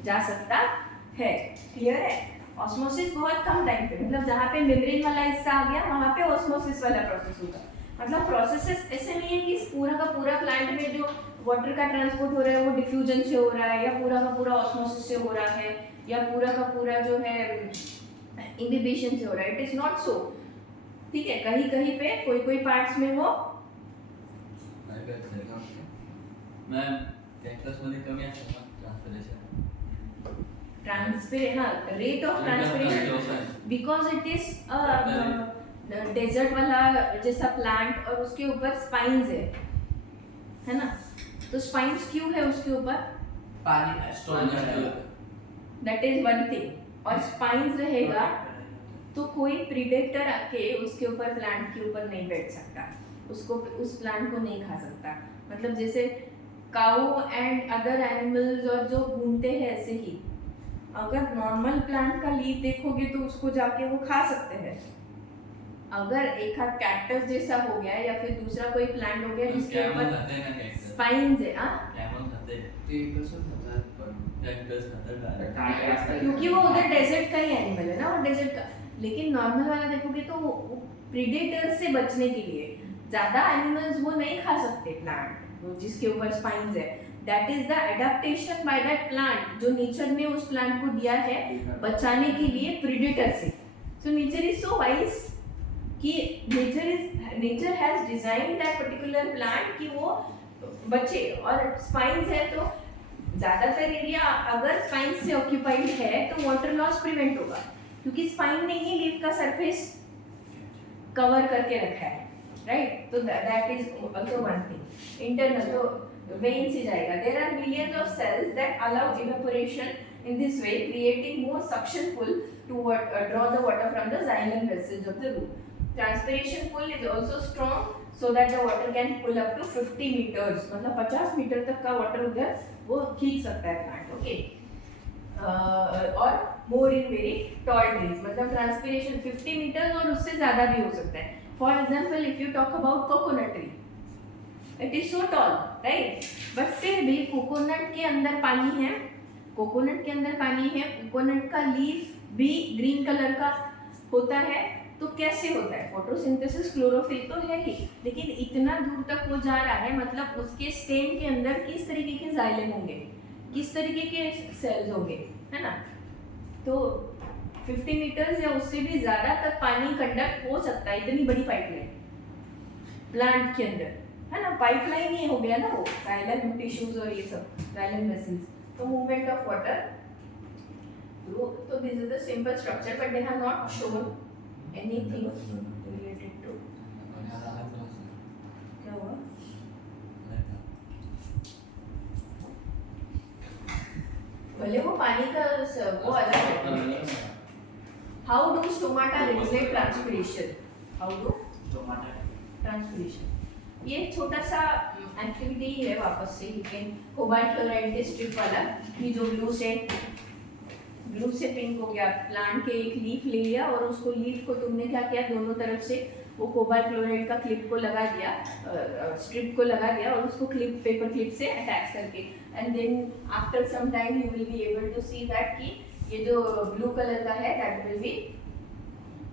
जा सकता है. क्लियर है? ऑस्मोसिस बहुत कम टाइम पे, मतलब जहाँ पे मेम्ब्रेन वाला हिस्सा आ गया वहाँ पे ऑस्मोसिस वाला प्रोसेस होगा. मतलब प्रोसेसेस ऐसे नहीं है कि पूरा का पूरा प्लांट में जो वाटर का ट्रांसपोर्ट हो रहा है वो डिफ्यूजन से हो रहा है, या पूरा का पूरा ऑस्मोसिस से हो रहा है, या पूरा का पूरा जो है इम्बिबिशन से हो रहा है. It is not so. ठीक है, कहीं कहीं पे कोई पार्ट्स में वो मॅम कॅक्टस मध्ये कमी असतं ना transpiration. Rate of transpiration because it is desert वाला जैसा प्लांट और उसके ऊपर स्पाइन्स है ना. तो स्पाइन्स क्यों है उसके ऊपर? पानी store that is one thing. और स्पाइन्स रहेगा तो कोई प्रीडेटर आके उसके ऊपर प्लांट के ऊपर नहीं बैठ सकता, उसको उस प्लांट को नहीं खा सकता. मतलब जैसे काऊ एंड अदर एनिमल्स और जो घूमते हैं ऐसे ही, अगर नॉर्मल प्लांट का लीफ देखोगे तो उसको जाके वो खा सकते हैं. अगर एक हाथ कैक्टस जैसा हो गया या फिर दूसरा कोई प्लांट हो गया जिसके ऊपर स्पाइन्स है, क्योंकि वो उधर डेजर्ट का ही एनिमल है ना, और डेजर्ट का. लेकिन नॉर्मल वाला देखोगे तो प्रीडेटर से बचने के लिए ज्यादा एनिमल्स वो नहीं खा सकते प्लांट जिसके ऊपर स्पाइन्स है. That is the adaptation by that plant, जो नेचर ने उस प्लांट को दिया है बचाने के लिए प्रीडेटर से. So nature is so wise कि nature has designed that particular plant कि वो बचे. और स्पाइन्स है तो ज्यादातर एरिया अगर स्पाइन्स से ऑक्यूपाइड है तो वाटर लॉस प्रिवेंट होगा, क्योंकि स्पाइन ने ही लीफ का सरफेस कवर करके रखा है. राइट? तो that is also one thing. Internal तो वेन से जाएगा. There are millions of cells that allow evaporation in this way, creating more suction pull to draw the water from the xylem vessels of the root. Transpiration pull is also strong so that the water can pull up to 50 meters. मतलब 50 metre तक का water उधर वो खींच सकता है plant. Okay. और मोर in very tall trees, मतलब ट्रांसपिरेशन 50 मीटर और उससे ज़्यादा भी हो सकता है. For example if you talk about coconut tree, it is so tall, right? But फिर भी कोकोनट के अंदर पानी है, कोकोनट के अंदर पानी है. कोकोनट का लीफ भी ग्रीन कलर का होता है. तो कैसे होता है? फोटोसिंथेसिस, क्लोरोफिल तो है ही, लेकिन इतना दूर तक वो जा रहा है, मतलब उसके स्टेम के अंदर किस तरीके के जाइलम होंगे, किस तरीके के सेल्स होंगे, है ना. तो 50 मीटर्स या उससे भी ज़्यादा तक पानी कंडक्ट हो सकता है. इतनी बड़ी पाइपलाइन प्लांट के अंदर, है ना. पाइपलाइन ही हो गया ना वो, जाइलम टिश्यूज और ये सब xylem vessels. So movement of water through. So this is the simple structure, but they have not shown anything related to. क्या हुआ? भले वो पानी का वो अलग है. How do stomata regulate transpiration? How do transpiration? ये छोटा सा एक्टिविटी है वापस से. लेकिन कोबाल्ट क्लोराइड के स्ट्रिप वाला, ये जो ब्लू से ब्लू से पिंक हो गया, प्लांट के एक लीफ ले लिया और उसको लीफ को तुमने क्या किया, दोनों तरफ से वो कोबाल्ट क्लोराइड का क्लिप को लगा दिया, स्ट्रिप को लगा दिया और उसको क्लिप, पेपर क्लिप से अटैच करके, and then after some time you will be able to see that कि ये जो ब्लू कलर का है that will be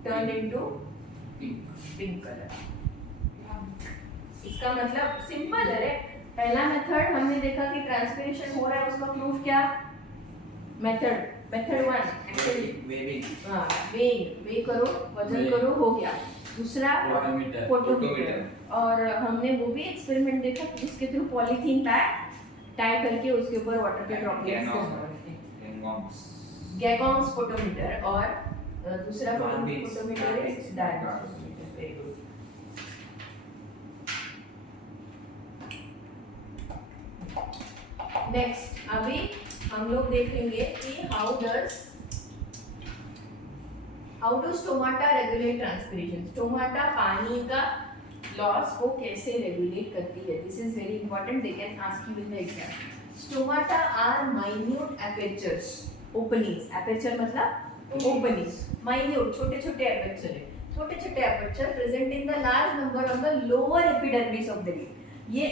turn into pink colour. इसका मतलब सिंपल है। पहला मेथड हमने देखा कि ट्रांसपिरेशन हो रहा है, उसका प्रूफ क्या, मेथड 1 एक्चुअली वे करो, वजन करो, हो गया। दूसरा फोटोमीटर, और हमने वो भी एक्सपेरिमेंट देखा कि उसके थ्रू पॉलीथीन टाई करके उसके ऊपर वाटर के ड्रॉपलेट्स, गैगॉन्स फोटोमीटर, और दूसरा photometer is diagnose. Very good. Next अभी हम लोग देखेंगे कि how do stomata regulate transpiration. Stomata पानी का लॉस को कैसे रेगुलेट करती है, this is very important, they can ask you in the exam. Stomata are minute apertures, openings, aperture मतलब ओपनिंग्स, माइन्यूट छोटे छोटे एपर्चर है, छोटे छोटे aperture present in the large number of the lower epidermis of the leaf. ये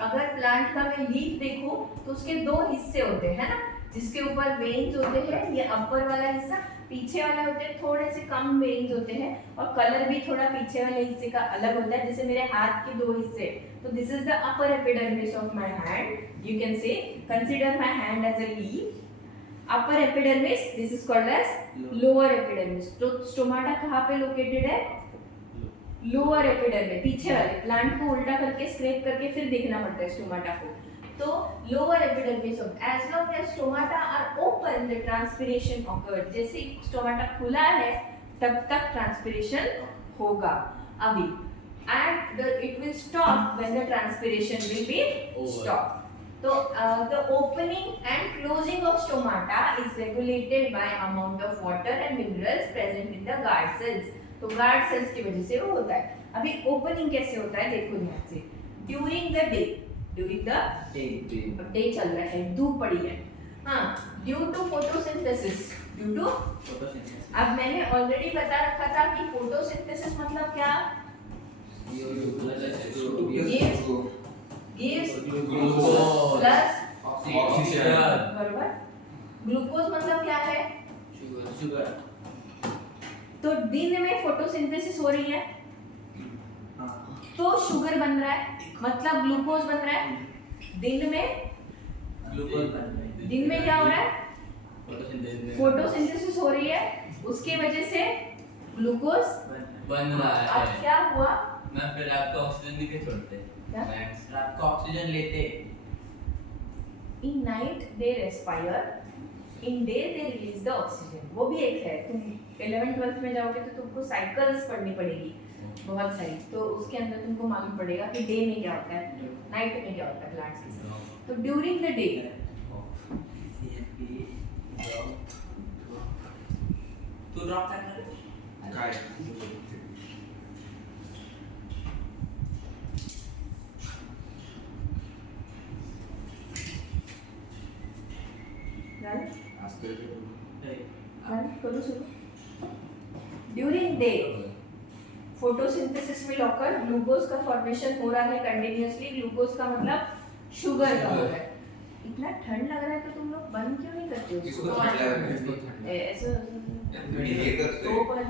अगर plant का मैं लीफ देखूं तो उसके दो हिस्से होते हैं ना, जिसके ऊपर वेन्स होते हैं, ये अपर वाला हिस्सा, पीछे वाला होते हैं थोड़े से कम वेन्स होते हैं, और कलर भी थोड़ा पीछे वाले हिस्से का अलग होता है, जैसे मेरे हाथ के दो हिस्से। तो this is the upper epidermis of my hand, you can say consider my hand as a leaf. Upper epidermis, this is called as lower epidermis. तो स्टोमाटा कहाँ पे लोकेटेड है, लोअर एपिडर्मिस, पीछे वाले। प्लांट को उल्टा करके स्क्रैप करके फिर देखना पड़ता है स्टोमाटा को। तो lower epidermis of, as long as stomata are open the transpiration occurred, जैसे स्टोमाटा खुला है तब तक ट्रांसपिरेशन होगा अभी, and it will stop when the transpiration will be stop. So the opening and closing of stomata is regulated by amount of water and minerals present in the guard cells. तो guard cells की वजह से वो होता है। अभी opening कैसे होता है देखो ध्यान से, during the day चल रहा है, धूप पड़ी है, हाँ, due to photosynthesis, अब मैंने ऑलरेडी बता रखा था कि photosynthesis मतलब क्या, gives plus ऑक्सीजन, बराबर। ग्लूकोज मतलब क्या है, शुगर। तो दिन में फोटोसिंथेसिस हो रही है तो शुगर बन रहा है, मतलब ग्लूकोज बन रहा है। दिन में ग्लूकोज बन रहा है, दिन में क्या हो रहा है, फोटोसिंथेसिस हो रही है, उसकी वजह से ग्लूकोज बन रहा अब है। क्या हुआ, मैं फिर आपको ऑक्सीजन भी के छोड़ते क्या? रात को ऑक्सीजन लेते, in night they respire, in day they release the oxygen. वो भी एक है, तुम 11th 12th में जाओगे तो तुमको साइकिल्स पढ़नी पड़ेगी बहुत सारी, तो उसके अंदर तुमको मालूम पड़ेगा कि डे में क्या होता है, नाइट में क्या होता है प्लांट्स के साथ। तो ड्यूरिंग द डे तू ड्रॉप कर काय करो शुरू। During day photosynthesis will occur, glucose का फॉर्मेशन हो रहा है कंटिन्यूअसली, ग्लूकोज का मतलब शुगर का हो रहा है। इतना ठंड लग रहा है तो तुम लोग बंद क्यों नहीं करते हो इसको ठंड लग रहा है, इसको ठंड लग रहा है। ऐसे ये करते तो पर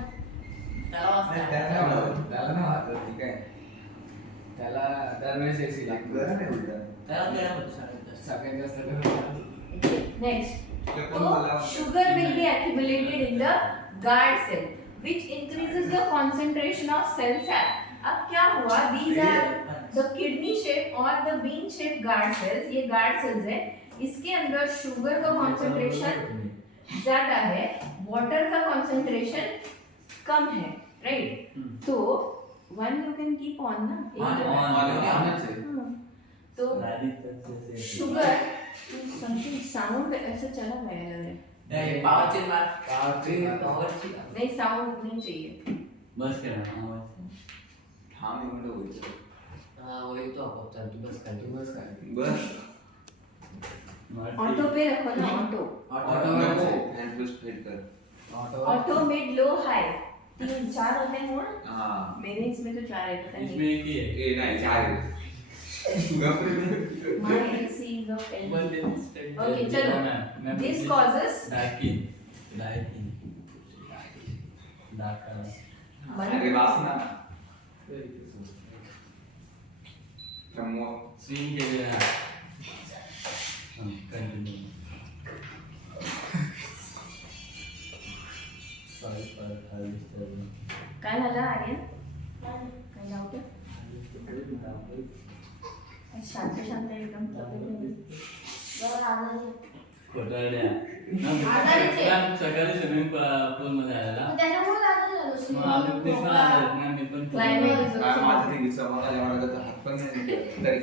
त्याला ना वाटत ठीक आहे, त्याला दरवेळेस एसी लागतो ना उलट त्याला गरम होतं सगळ्यात सगळ्यात जास्त नेक्स्ट, तो sugar will be accumulated in the guard cell which increases the concentration of cell sap. अब क्या हुआ, these are the kidney shape और the bean shaped guard cells, ये guard cells है, इसके अंदर शुगर का concentration ज्यादा है, वाटर का concentration कम है, राइट? तो one you can keep on ना, तो शुगर समथिंग साउंड ऐसे चला गया है, नहीं पावर चिल मार, पावर चिल नहीं साउंड नहीं चाहिए। बस करना हाँ मी म्हणतो होईल हाँ वही तो आप चल तू बस कर बस ऑटो पे रखो ना, ऑटो। ऑटो नको में हँड पुश फिट कर ऑटो मिड लो हाई 3-4 होते हैं मोड। हाँ मेरे इसमें तो 4 है, पता इसमें नहीं। एक ही है ए नहीं चार है My AC is of L. बंदे मिस्टेक Okay, चलो। मैं This causes डार्किन डार्क कलर अरे वासना प्रमोद स्विंग के लिए ना कंटिन्यू सॉरी पर काय झालं आर्यन? काय डाऊट आहे? शांत शांत एकदम खोटारड्या आजारीच आहे. सकाळी स्विमिंग पूल मध्ये आलेला मग आम्ही ते पण आलो ना मी पण Climax. माझं ते समोर मला तर हात पण नाही तरी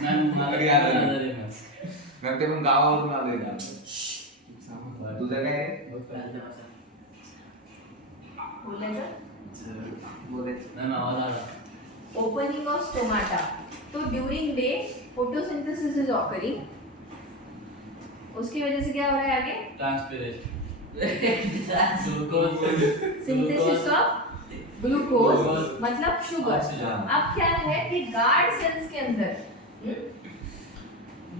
नाही मला घरी आलो. आजारी आहे. मग ते पण गावावरून आलोय ना तुझं काय आहे? बोलायचं नाही आवाज आला Opening of stomata. तो during day photosynthesis is occurring. उसकी वजह से क्या हो रहा है आगे? Transparent glucose Synthesis of glucose Glucose. मतलब शुगर। Oxygen. अब क्या है कि गार्ड सेल्स के अंदर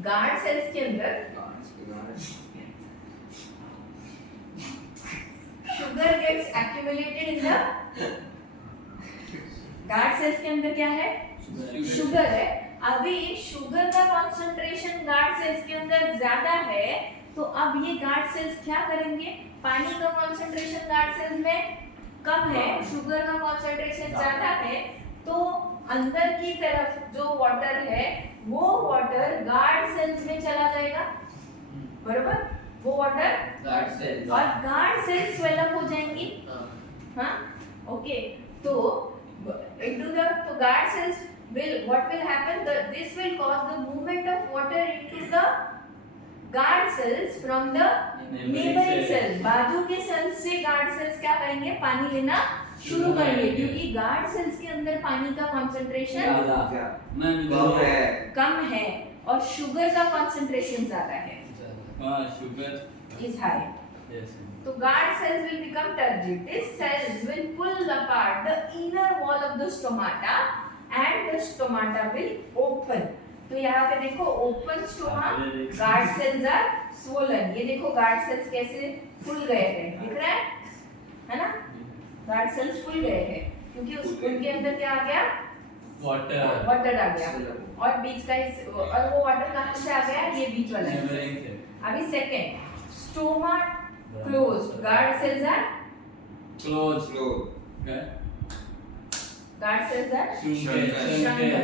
गार्ड सेल्स के अंदर sugar gets accumulated in the guard cells के अंदर क्या है? शुगर है। अभी शुगर का कंसंट्रेशन गार्ड सेल्स के अंदर ज्यादा है, तो अब ये गार्ड सेल्स क्या करेंगे? पानी का कंसंट्रेशन गार्ड सेल्स में कम है, शुगर का कंसंट्रेशन ज्यादा है, तो अंदर की तरफ जो वाटर है वो वाटर गार्ड सेल्स में चला जाएगा, बरोबर? वो वाटर गार्ड सेल और गार्ड सेल्स स्वेलअप हो जाएंगी। हाँ, ओके। तो into the तो guard cells will what will happen? This will cause the movement of water into the guard cells from the neighboring cells. बाजू के cells से guard cells क्या करेंगे? पानी लेना शुरू करेंगे, क्योंकि guard cells के अंदर पानी का concentration कम है और शुगर का concentration ज्यादा है, sugar is high. So guard cells will become turgid. These cells will pull apart the inner wall of the stomata and the stomata will open. तो यहाँ पे देखो open stoma, guard cells are swollen. ये देखो guard cells कैसे फूल गए हैं, दिख रहा है ना? guard cells फूल गए हैं क्योंकि उनके अंदर क्या आ गया? वाटर आ गया और बीच का और वो वाटर कहाँ से आ गया? ये बीच वाला है। अभी second stoma closed, guard cells are close guard cells are sugar shrunken.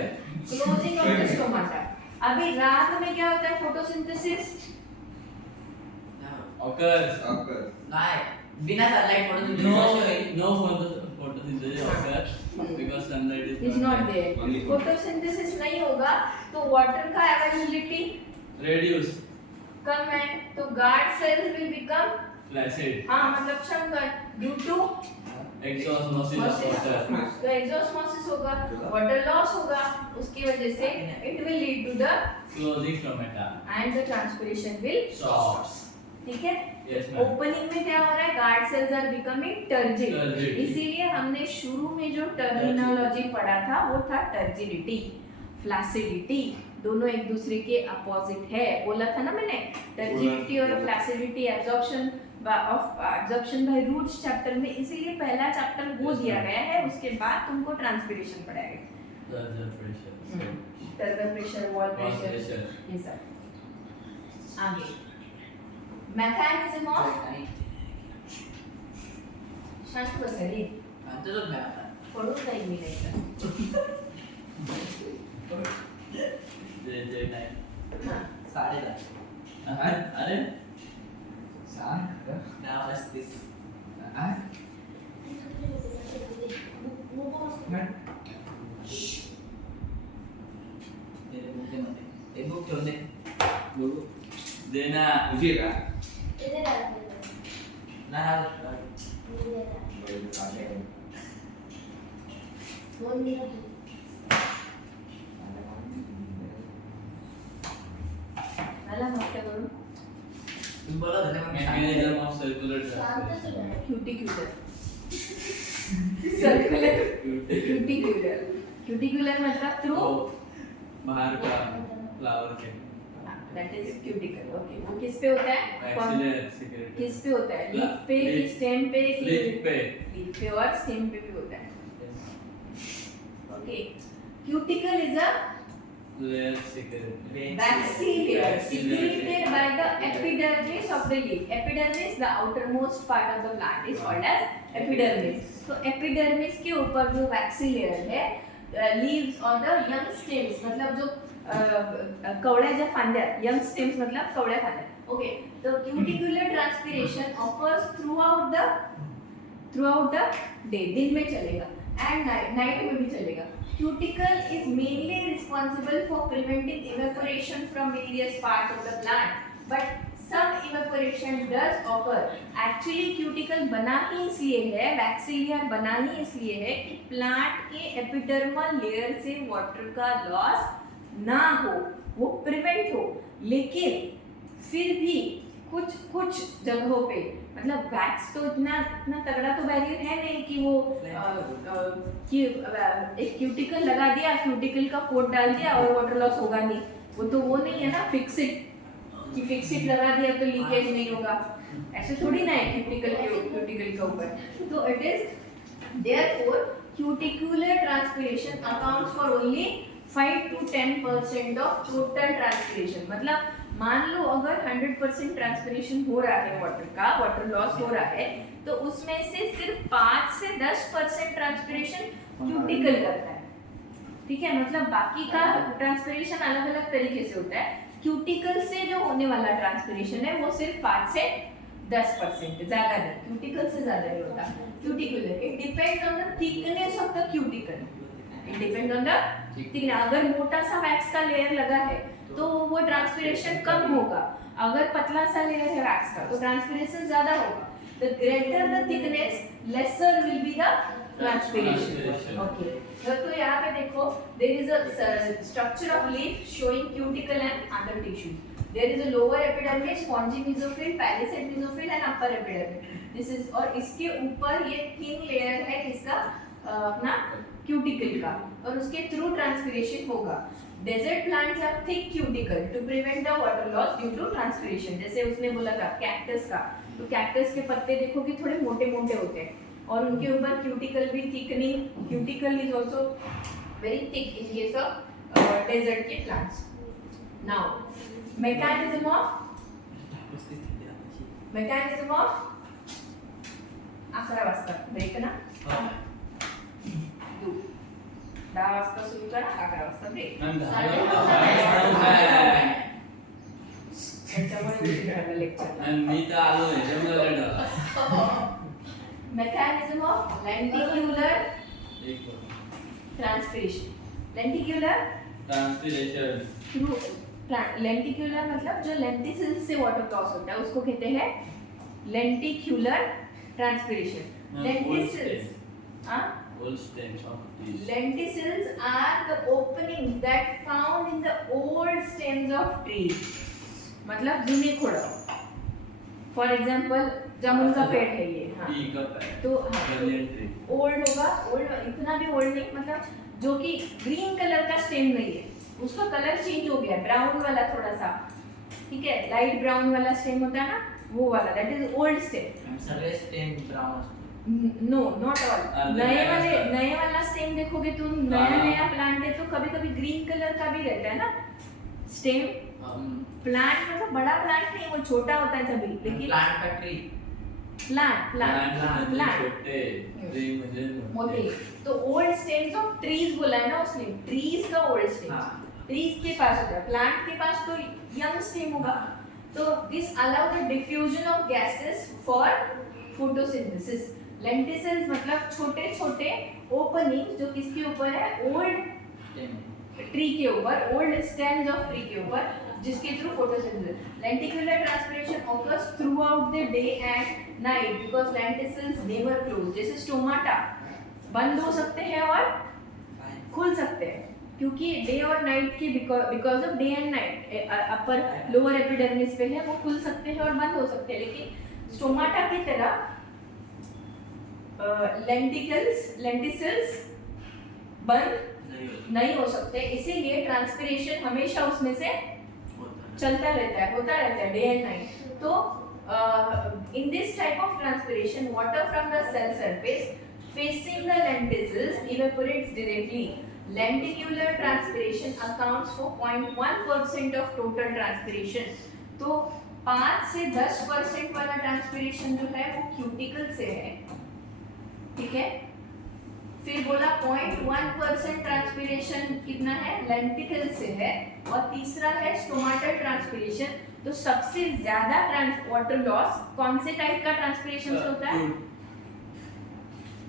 Closing of the stomata. अभी रात में क्या होता है? फोटोसिंथेसिस occurs नाही बिना सनलाइट पडून no photosynthesis occurs because sunlight is not there. Photosynthesis नहीं होगा तो वाटर का अवेलेबिलिटी reduce कम है, तो guard cells will become flaccid हाँ मतलब shrunken due to exosmosis of water तो एक्सोस्मोसिस होगा, वाटर लॉस होगा, उसकी वजह से it will lead to the closing stomata and the transpiration will stops ठीक है। yes ma'am ओपनिंग में क्या हो रहा है? Guard cells are becoming turgid. Turgid. इसीलिए हमने शुरू में जो टर्मिनोलॉजी पढ़ा था वो था टर्जिडिटी, फ्लैसिडिटी, दोनों एक दूसरे के अपोजिट है, बोला था ना मैंने। टर्जिडिटी और flaccidity absorption by roots chapter में, इसीलिए पहला चैप्टर वो दिया गया है, उसके बाद तुमको ट्रांसपिरेशन पढ़ाएगा, the pressure turgor pressure, wall Wall pressure, pressure. ये सब। आगे मैकेनिज्म ऑफ शांत बस रे, आमचं जो मॅप पडून जाईल मी नाही जे नाही हां 10:30 अरे सांग 9:35 तेरे बुकमध्ये एक बुक ठेवून दे बघू देना तुझी का नाही मला क्या करूं? तुम बोलो तो मैं Mechanism of circular शांत से transmission. रहो। क्यूटिक्यूलर सर्कुलर क्यूटिक्यूलर क्यूटिक्यूलर मतलब थ्रू तो बाहर का फ्लावर के दैट इज क्यूटिकल ओके वो किस पे होता है एक्सिलर सिक्रेट किस पे होता है लीफ पे कि Leaf. स्टेम पे कि लीफ पे लीफ पे और स्टेम पे भी होता है okay cuticle is a layer secrete waxy layer secreted by the epidermis of the leaf. Epidermis, the outermost part of the plant, is called as epidermis. So epidermis के ऊपर जो waxy layer है leaves और the young stems मतलब जो कवड्या ज्या फांद्या young stems मतलब कवड्या फांद्या ओके तो cuticular transpiration offers through out the day दिन में चलेगा एंड नाइट में भी चलेगा Cuticle is mainly responsible for preventing evaporation from various parts of the plant, but some evaporation does occur. Actually, cuticle बना ही इसलिए है, waxy layer बना ही इसलिए है कि plant के epidermal layer से water का loss ना हो, वो prevent हो. लेकिन फिर भी कुछ जगहों पे मतलब वैक्स तो इतना तगड़ा तो बैरियर है नहीं कि वो कि एक क्यूटिकल लगा दिया क्यूटिकल का कोट डाल दिया और वाटर लॉस होगा नहीं वो नहीं है ना फिक्सिट लगा दिया तो लीकेज नहीं होगा ऐसे थोड़ी ना है क्यूटिकल के ऊपर तो it is therefore cuticular transpiration accounts for only 5 to 10% of total transpiration मतलब मान लो अगर 100% ट्रांसपिरेशन हो रहा है वाटर लॉस हो रहा है तो उसमें से सिर्फ 5 से 10% ट्रांसपिरेशन क्यूटिकल करता है ठीक है मतलब बाकी का ट्रांसपिरेशन अलग अलग तरीके से होता है क्यूटिकल से जो होने वाला ट्रांसपिरेशन है वो सिर्फ 5 से 10% ज्यादा नहीं क्यूटिकल से ज्यादा नहीं होता cuticular it depends on the thickness of the cuticle it depend on the thickness अगर मोटा सा वैक्स का लेयर लगा है तो वो ट्रांसपिरेशन कम होगा अगर पतला सा लेयर है वैक्स का तो ट्रांसपिरेशन ज्यादा होगा the greater the thickness lesser will be the transpiration okay तो यहाँ पे देखो there is a structure of leaf showing cuticle and other tissue there is a lower epidermis spongy mesophyll palisade mesophyll and upper epidermis this is और इसके ऊपर ये thin layer है किसका अपना क्यूटिकल का और उसके थ्रू ट्रांसपिरेशन होगा desert plants have thick cuticle to prevent the water loss due to transpiration जैसे उसने बोला था कैक्टस का तो कैक्टस के पत्ते देखो कि थोड़े मोटे मोटे होते हैं और उनके ऊपर क्यूटिकल भी thickening cuticle is also very thick in case of desert के प्लांट्स नाउ मैकेनिज्म ऑफ 11 वाजता ब्रेक ना 10 वाजता सुरू करा 11 वाजता ब्रेक मैम त्याच्यामुळे उशीर झाला लेक्चर मी तर आलोय जमलं late mechanism of lenticular transpiration lenticular transpiration through lenticular मतलब जो lenticels से water loss होता है उसको कहते हैं lenticular transpiration lenticels हाँ All stems of trees. lenticels are the openings that found in the old stems of trees मतलब जूने खोड़ा फॉर एग्जाम्पल जामुन का पेड़ है ये हाँ Tea cup है. तो Banyan tree. ओल्ड होगा ओल्ड इतना भी ओल्ड नहीं मतलब जो कि ग्रीन कलर का स्टेम नहीं है उसका कलर चेंज हो गया ब्राउन वाला थोड़ा सा ठीक है लाइट ब्राउन वाला स्टेम होता है ना वो वाला दैट इज ओल्ड स्टेम हम सगळे stem brown no not all नए वाला स्टेम देखोगे तुम नया प्लांट है तो कभी कभी ग्रीन कलर का भी रहता है ना स्टेम प्लांट मतलब बड़ा प्लांट नहीं वो छोटा होता है तभी लेकिन प्लांट का ट्री प्लांट छोटे tree म्हणजे मोटे तो ओल्ड स्टेम्स ऑफ ट्रीज बोला है ना उसने ट्रीज का ओल्ड स्टेम ट्रीज के पास होता है प्लांट के पास तो यंग स्टेम होगा तो this allow the diffusion of gases for photosynthesis lenticels मतलब छोटे छोटे ओपनिंग जो किसके ऊपर है ओल्ड ट्री के ऊपर ओल्ड स्टेम्स ऑफ ट्री के ऊपर जिसके through photosynthesis lenticular transpiration occurs through out the day and night because lenticels never close जैसे स्टोमाटा बंद हो सकते हैं और खुल सकते हैं क्योंकि डे और नाइट की because of day and night upper lower epidermis पे है, वो खुल सकते हैं और बंद हो सकते हैं, लेकिन स्टोमाटा की तरह लेंटिकल्स बंद नहीं हो सकते, इसीलिए ट्रांसपिरेशन हमेशा उसमें से चलता रहता है, होता रहता है डे एंड नाइट। तो in this type of transpiration, water from the cell surface facing the lenticels evaporates directly. Lenticular transpiration accounts for 0.1% of total transpiration. तो 5 से 10% वाला ट्रांसपिरेशन जो है वो क्यूटिकल से है, ठीक है। फिर बोला 0.1% ट्रांसपिरेशन कितना है, लेंटिकल से है, और तीसरा है स्टोमाटल ट्रांसपिरेशन। तो सबसे ज्यादा वाटर लॉस कौन से टाइप का ट्रांसपिरेशन से होता है?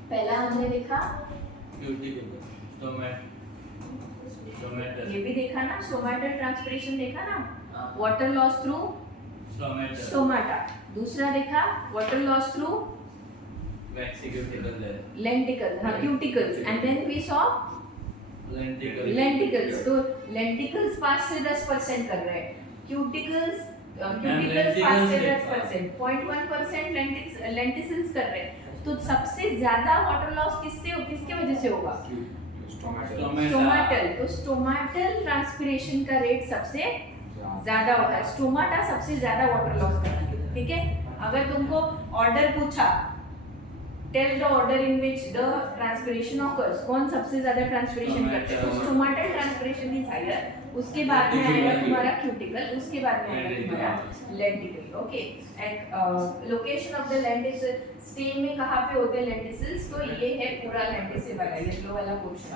पहला हमने देखा, ये भी देखा ना, स्टोमाटल ट्रांसपिरेशन देखा ना, वाटर लॉस थ्रू स्टोमाटा। दूसरा देखा वाटर लॉस थ्रू लेंटिकल, हाँ cuticles, and then we saw lenticels. तो लेंटिकल्स 5 से 10% कर रहे हैं, क्यूटिकल्स 5 से 10%, 0.1% लेंटिकल्स कर रहे हैं। तो सबसे ज्यादा वाटर लॉस किसके वजह से होगा? स्टोमाटल। तो स्टोमाटल ट्रांसपिरेशन का रेट सबसे ज्यादा होता है, स्टोमाटा सबसे ज्यादा वाटर लॉस करता है, ठीक है। अगर तुमको ऑर्डर पूछा, tell the order in which the transpiration occurs, कौन सबसे ज्यादा ट्रांसपिरेशन करते हैं? तो स्टोमाटल ट्रांसपिरेशन इज हायर, उसके बाद में आएगा तुम्हारा क्यूटिकल, उसके बाद में आएगा तुम्हारा lenticel. Okay, location of the lenticel, stem में कहाँ पे होते हैं लेंटिकल्स? तो ये है पूरा लेंटिकल वाला येलो वाला पोर्शन,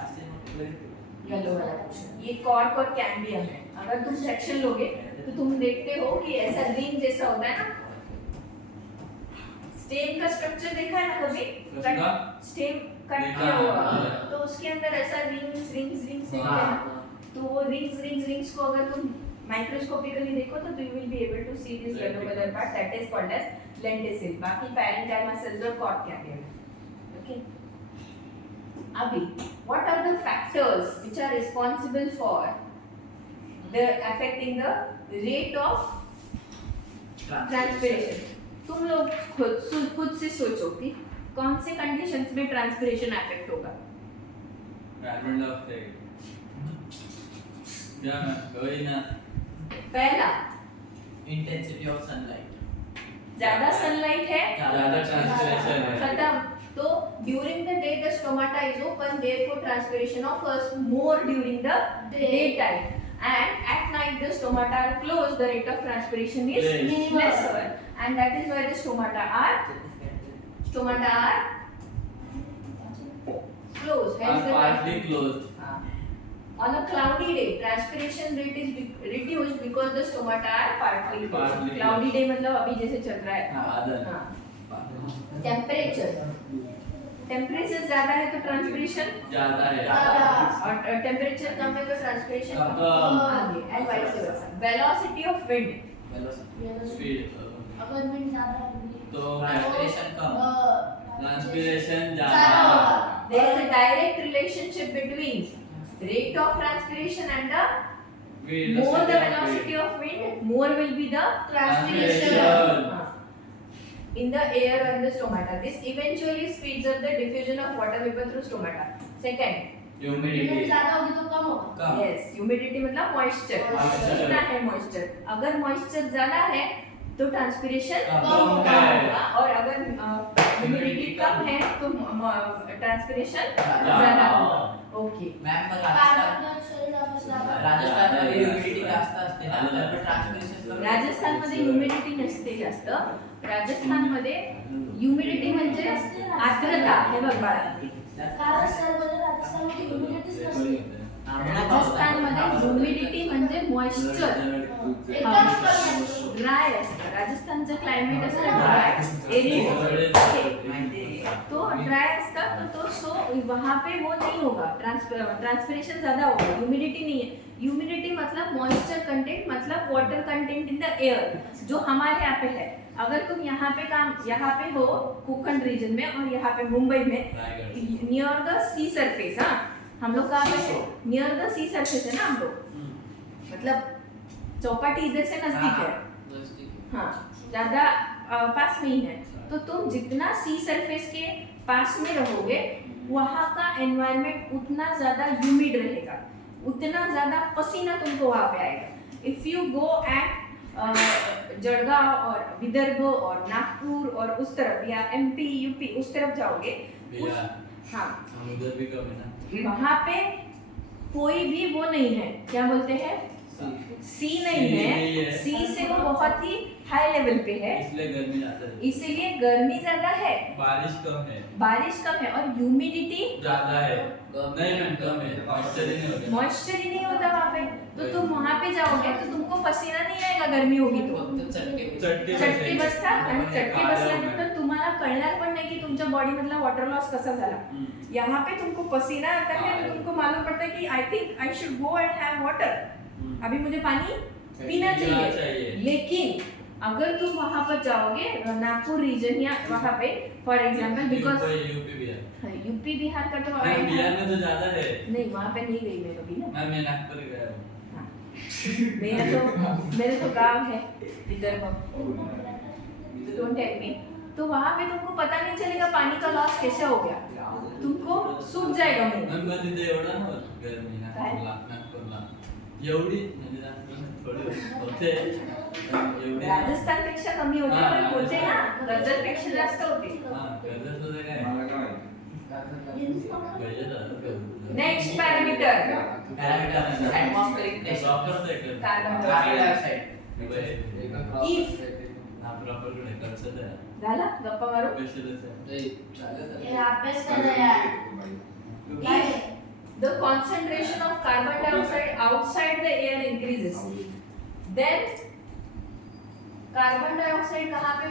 येलो वाला पोर्शन, ये कॉर्क और कैम्बियम है। अगर तुम सेक्शन लोगे तो तुम देखते हो कि ऐसा रिंग जैसा होता है ना, स्टेम का स्ट्रक्चर देखा है ना कभी? स्टेम कट किया हुआ, तो उसके अंदर ऐसा रिंग्स दिखते हैं ना, तो वो रिंग्स को अगर तुम माइक्रोस्कोपिकली देखो तो you will be able to see this yellow colour part, that is called as lenticel. बाकी पैरेंकाइमा सेल्स और कॉर्क कैम्बियम, ओके। अभी what are the factors which are responsible for the affecting the rate of transpiration? तुम लोग खुद से सोचो कि कौन से कंडीशंस में ट्रांसपिरेशन अफेक्ट होगा? कार्बन डाइऑक्साइड, क्या वही ना, पहला इंटेंसिटी ऑफ सनलाइट, ज्यादा सनलाइट है, ज्यादा ट्रांसपिरेशन है, खत्म। तो during the day the stomata is open, therefore transpiration occurs more during the daytime, and at night the stomata are closed, the rate of transpiration is lesser, and that is why the stomata are closed, hence the partly closed. on a cloudy day transpiration rate is reduced because the stomata are partly closed. Cloudy day मतलब अभी जैसे चल रहा है। हाँ। Temperature ज्यादा है तो ट्रांसपिरेशन ज्यादा है, और टेम्परेचर कम है तो ट्रांसपिरेशन आगे, and vice versa. Velocity of wind, speed, अगर विंड ज्यादा होगी तो ट्रांसपिरेशन कम, ट्रांसपिरेशन ज्यादा ज्यादा, होगा। there is a direct relationship between rate of transpiration and the more the velocity of wind, more will be the transpiration in the air and the stomata. This eventually speeds up the diffusion of water vapor through stomata. Second, humidity, wind ज्यादा होगी तो कम होगा। कम, yes, humidity मतलब moisture, Moisture. कितना है moisture? अगर moisture ज्यादा है तो ट्रांसपिरेशन कम कम है। होगा, और अगर ह्यूमिडिटी कम है तो ट्रांसपिरेशन ज्यादा होगा। ओके, मॅम मग आपलं शरीर आपलं राजस्थानमध्ये ह्युमिडिटी जास्त असते ना, तर ट्रान्सपिरेशन कमी. राजस्थानमध्ये ह्युमिडिटी नसते जास्त, राजस्थानमध्ये ह्युमिडिटी म्हणजे आर्द्रता, हे बघ बाळा, राजस्थानमध्ये ह्युमिडिटीच नसते। राजस्थानमध्ये ह्युमिडिटी म्हणजे मॉइश्चर, एकदम कमी असते। ड्राय असतं राजस्थानचं क्लायमेट असतं ड्राय एरिड, तो ड्राय असतं तो सो वहाँ पे वो नहीं होगा, ट्रांसपिरेशन ज्यादा होगा, ह्यूमिडिटी नहीं है। ह्यूमिडिटी मतलब मॉइस्चर कंटेंट, मतलब water content in the air, जो हमारे यहाँ पे है। अगर तुम यहाँ पे हो कोंकण रीजन में और यहाँ पे मुंबई में नियर द सी सरफेस, हाँ, हम लोग कहाँ पे है? नियर द सी सरफेस है ना हम लोग, मतलब चौपाटी इधर से नजदीक है, हाँ ज्यादा पास में ही है। तो तुम जितना सी सरफेस के पास में रहोगे वहाँ का एनवायरनमेंट उतना ज्यादा ह्यूमिड रहेगा, उतना ज्यादा पसीना तुमको वहाँ पे आएगा। इफ यू गो एट जड़गांव और विदर्भ और नागपुर और उस तरफ या एमपी यूपी उस तरफ जाओगे, बिहार हाँ हम उधर भी कम है ना। वहाँ पे कोई भी वो नहीं है, क्या बोलते हैं, सी नहीं नहीं है, है। सी से वो बहुत ही हाई लेवल पे है, इसलिए गर्मी ज्यादा है, इसीलिए गर्मी ज्यादा है, बारिश कम है, बारिश कम है और ह्यूमिडिटी ज्यादा है। नहीं मैम कम है, मॉइस्चर ही नहीं होगा। मॉइस्चर ही नहीं होता वहाँ पे। तो तुम वहाँ पे जाओगे तो तुमको पसीना नहीं आएगा गर्मी होगी तो, चटके बसतात आणि चटके बसल्यानंतर तुम्हाला कळणार पण नाही की तुमच्या बॉडी मधला वॉटर लॉस कसा झाला। यहाँ पे तुमको पसीना आता है तो तुमको मालूम पड़ता है कि I think I should go and have water, अभी मुझे पानी पीना चाहिए। लेकिन अगर तुम वहाँ पर जाओगे नागपुर रीजन या वहाँ पे for example because UP Bihar, UP Bihar का तो मैम बिहार में तो ज्यादा है। नहीं वहाँ पे नहीं गई मैं कभी ना, मैम मैं नागपुर गया हूँ। हाँ। मेरे तो गांव है विदर्भ, डोंट टेल मी। तो वहाँ पे तुमको पता नहीं चलेगा पानी का लॉस कैसे हो गया, तुमको सूख जाएगा मुंह। मैम पण तिथे एवढा नव्हतं गर्मी नागपूरला एवढी म्हणजे नागपूरला थोडी होते एवढी राजस्थान पेक्षा कमी होते हाँ, पण होते ना, राजस्थान. कर्जत पेक्षा जास्त होते। हां कर्जत होते काय मला काय माहिती. कर्जत होतं next parameter parameter atmospheric pressure, proper second carbon carbon dioxide. Dioxide, If हां प्रॉपर कडे कर्जत आहे झाला गप्पा मारू। स्पेशलच आहे ये अभ्यास कर रहा यार क्या है? The concentration of carbon dioxide outside the air increases, then carbon dioxide कहाँ पे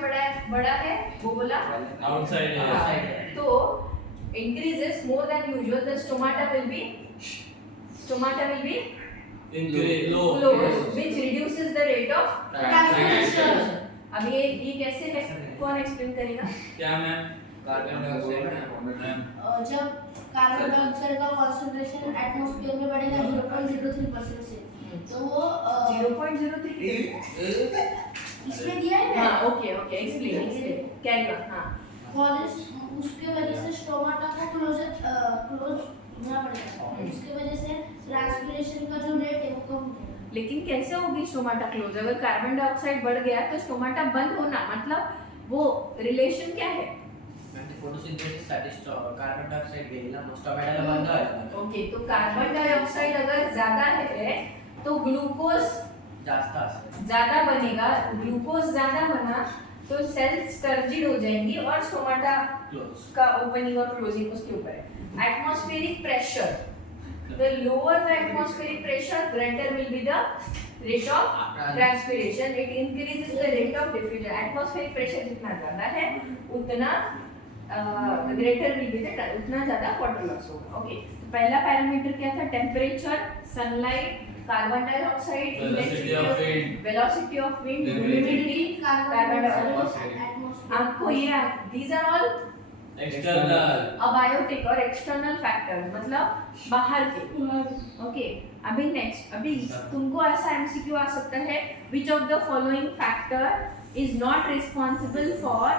बड़ा है वो बोला आउटसाइड हाँ, आहे तो increases more than usual, the stomata will be increase low closed, which reduces the rate of Transpiration. अब ये कैसे है, कौन एक्सप्लेन करेगा? क्या मैम कार्बन डायऑक्साइड मैम जब कार्बन डाइऑक्साइड का कॉन्सेंट्रेशन एटमॉस्फेयर में बढ़ेगा 0.03% से, तो वो 0.03 इसमें दिया है ना हाँ ओके एक्सप्लेन कैरी ऑन। हाँ कॉलेज, उसके वजह से स्टोमाटा को क्लोज होना पड़ेगा, उसके वजह से ट्रांसपिरेशन का जो रेट है वो कम होगा। लेकिन कैसे होगी स्टोमाटा क्लोज? अगर कार्बन डाइऑक्साइड बढ़ गया तो स्टोमाटा बंद होना, मतलब वो रिलेशन क्या है? म्हणजे फोटोसिंथेसिस साठी कार्बन डायऑक्साइड गेला मग स्टोमॅटोला बंद व्हायला ओके तो कार्बन डाइऑक्साइड अगर ज्यादा है तो ग्लूकोज जास्त असेल, ज्यादा बनेगा, ग्लूकोज ज्यादा बना तो सेल्स टर्जिड हो जाएंगी और स्टोमाटा क्लोज का ओपनिंग और क्लोजिंग उसके ऊपर है। Atmospheric pressure, the lower the atmospheric pressure, greater will be the rate of transpiration, it increases the rate of diffusion। atmospheric pressure जितना ज्यादा है उतना greater will be the उतना ज्यादा water loss होगा। ओके पहला पैरामीटर क्या था? Temperature, sunlight, carbon dioxide, Velocity of wind. Velocity of wind, Humidity. Humidity, carbon dioxide. Atmosphere आपको ये these are all external abiotic और एक्सटर्नल फैक्टर, मतलब बाहर के। ओके अभी नेक्स्ट, अभी तुमको ऐसा एमसीक्यू आ सकता है, विच of the following factor is not responsible for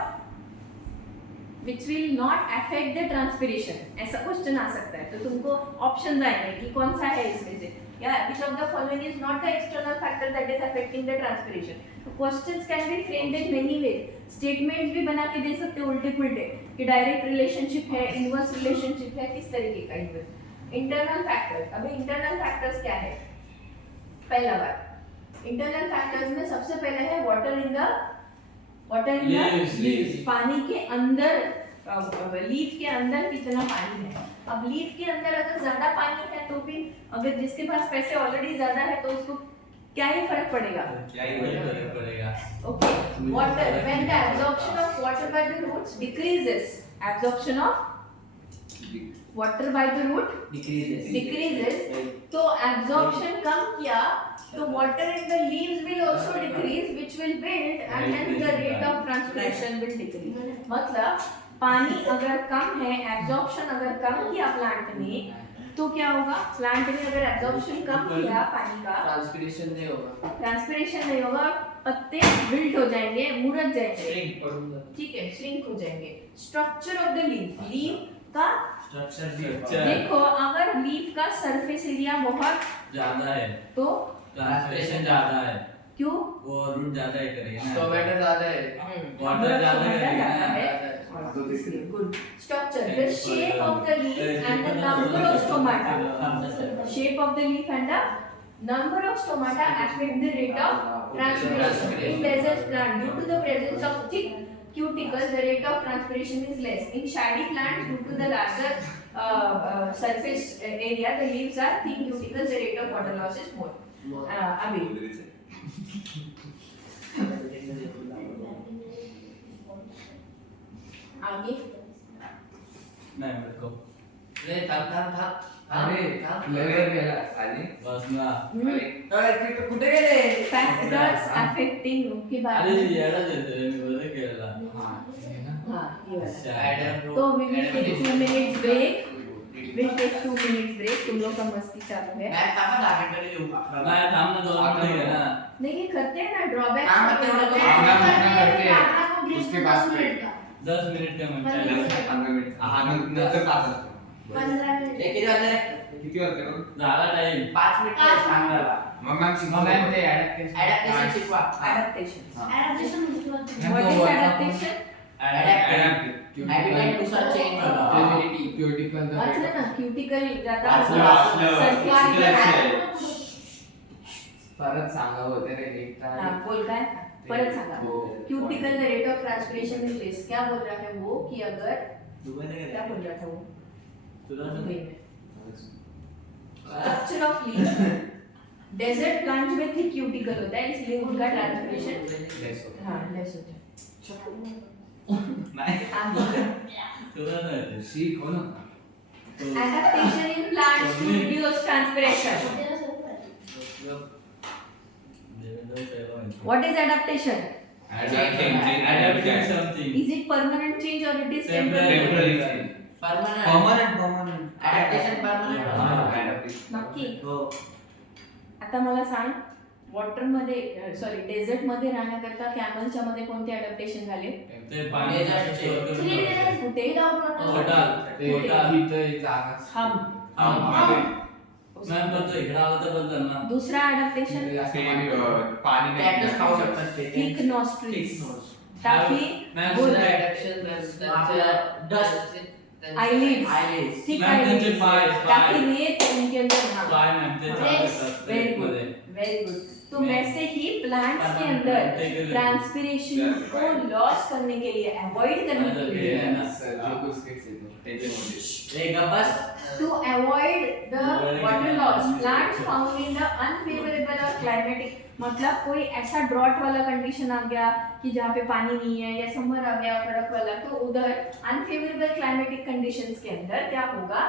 which will not affect the transpiration, ऐसा क्वेश्चन आ सकता है। तो तुमको ऑप्शन आएंगे कि कौन सा है इसमें से, या which of the following is not the external factor that is affecting the transpiration. तो questions can be framed in many ways, statements भी बना के दे सकते हो उल्टे पुल्टे कि डायरेक्ट रिलेशनशिप है, इनवर्स रिलेशनशिप है, किस तरीके का इनवर्स। इंटरनल फैक्टर्स, अभी इंटरनल फैक्टर्स क्या है? पहला बात इंटरनल फैक्टर्स में सबसे पहले है वाटर इन द Leaves. पानी के अंदर, लीफ के अंदर कितना पानी है। अब लीफ के अंदर अगर ज्यादा पानी है तो भी अगर जिसके पास पैसे ऑलरेडी ज्यादा है तो उसको क्या ही फर्क पड़ेगा? क्या ही वही बोलेगा? फर्क पड़ेगा। Okay, water, when the absorption of water by the roots decreases, absorption of water by the root decreases, तो absorption कम किया तो water in the leaves will also decrease, which will build and hence the rate of transpiration will decrease। मतलब पानी अगर कम है, absorption अगर कम किया plant ने तो क्या होगा, प्लांट में अगर एब्जॉर्प्शन कम किया पानी का, ट्रांसपिरेशन नहीं होगा, ट्रांसपिरेशन नहीं होगा, पत्ते विल्ट हो जाएंगे, मुरझ जाएंगे, श्रिंक पड़ूंगा, ठीक है, श्रिंक हो जाएंगे। Structure of the leaf, leaf का स्ट्रक्चर भी Structure। देखो, अगर लीफ का सरफेस एरिया बहुत ज्यादा है, तो ट्रांसपिरेशन ज्यादा है, क्यों, वो रूट ज्यादा ही करेगा ना, टोमेटो ज्यादा है, वाटर ज्यादा करेगा ना, good. Structure, the shape of the leaf and the number of stomata, shape of the leaf and the number of stomata affect the rate of transpiration. In desert plant, due to the presence of thick cuticles, the rate of transpiration is less. In shady plants, due to the larger surface area, the leaves are thin cuticles, the rate of water loss is more. Abhi. आगे नाही मेरे को ले थांब अरे layer गेला आणि बस ना, कुठे गेले? factors affecting की बात अरे येडा देतोय मी, बरं केला, हां हे ना हाँ ये वाला। Adam तो we will take 2 minutes break. We'll take 2 minutes break. तुम लोग का मस्ती चालू है। मैं थांबा 10 मिनिटं येऊ का? नाही थांब ना, 2 मिनिटं घे ना, देखिए करते हैं ना ड्रॉबैक। हाँ, मतलब हम लोग अपना करते हैं, अपना को break उसके 10 बाद मिनट का, 10 मिनिट का म्हणजे 15 मिनिट हा नंतर 5 वाजता 15 मिनट। हे किती वाजले? किती वाजता करू झाला टाइम, 5 मिनिटं सांगायला. मग मॅम शिकवा ते adaptation शिकवा. Adaptation. Adaptation म्हणजे काय? What is adaptation? Habitat नुसार change होणं. वाचलं ना, क्यूटिकल ज्यादा वाचलं. surface- परत सांगावं होते रे एक हाँ बोल काय, परत सांगा। हो. Cuticle the rate of transpiration is less. क्या बोल रहा है वो कि अगर दुबईला क्या बोल रहा था वो तुला दुबई में structure of leaf, desert plant में थिक क्यूटिकल होता है, इसलिए उनका ट्रांसपिरेशन हाँ लेस होता है। नाही, आगे तुला नाही शीख हो ना adaptation in plants to reduce transpiration. त्याला सोपं आहे. What is adaptation? adapting something, Is it permanent change or it is Temporary. temporary? Permanent. Adaptation permanent. नक्की। हो. आता मला सांग, वॉटर मध्ये सॉरी डेझर्ट मध्ये राहण्याकरता कॅमलच्या मध्ये कोणते अडॅप्टेशन झाले? ते पाणी Three days कुठे without water. पोटात इथं जागा हम मॅम पण तो इकडे आला तर बदल ना, दूसरा अडॅप्टेशन पाणी Cactus खाऊ शकतात ते. थिक नॉस्ट्रिल्स, Thick ताकि मॅम बोल डस्ट eyelids, thick Ma'am, त्यांचे eyelids, पाय ताकि रेत उनके अंदर हाँ पाय मॅम ते Yes, very good, very good. तो वैसे ही प्लांट्स के अंदर ट्रांसपिरेशन को लॉस करने के लिए, अवॉइड करने के लिए, एक बस to avoid the water loss, plants found in the unfavorable or climatic, मतलब कोई ऐसा ड्रॉट वाला कंडीशन आ गया कि जहाँ पे पानी नहीं है, या समर आ गया कड़क वाला, तो उधर अनफेवरेबल क्लाइमेटिक कंडीशंस के अंदर क्या होगा,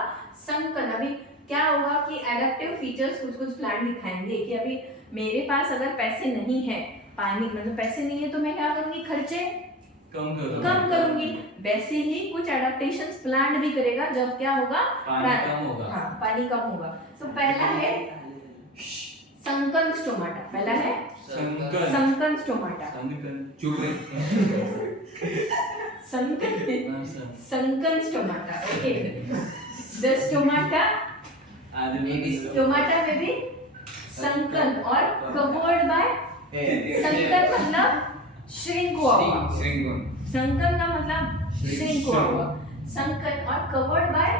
संकन। अभी क्या होगा कि एडेप्टिव फीचर्स कुछ कुछ प्लांट दिखाएंगे कि अभी मेरे पास अगर पैसे नहीं है, पानी मतलब पैसे नहीं है, तो मैं क्या करूंगी, खर्चे कम करो, कम करूंगी। वैसे ही कुछ एडेप्टेशंस प्लांट भी करेगा जब क्या होगा, पानी कम होगा। हाँ पानी कम होगा। तो पहला है संकन स्टोमाटा, पहला है संकन संकन स्टोमाटा, चुप रे sunken sunken stomata, okay. The stomata stomata में भी संकन और कवर्ड बाय, संकन मतलब श्रिंक हुआ, संकन का मतलब श्रिंक हुआ, संकन और covered by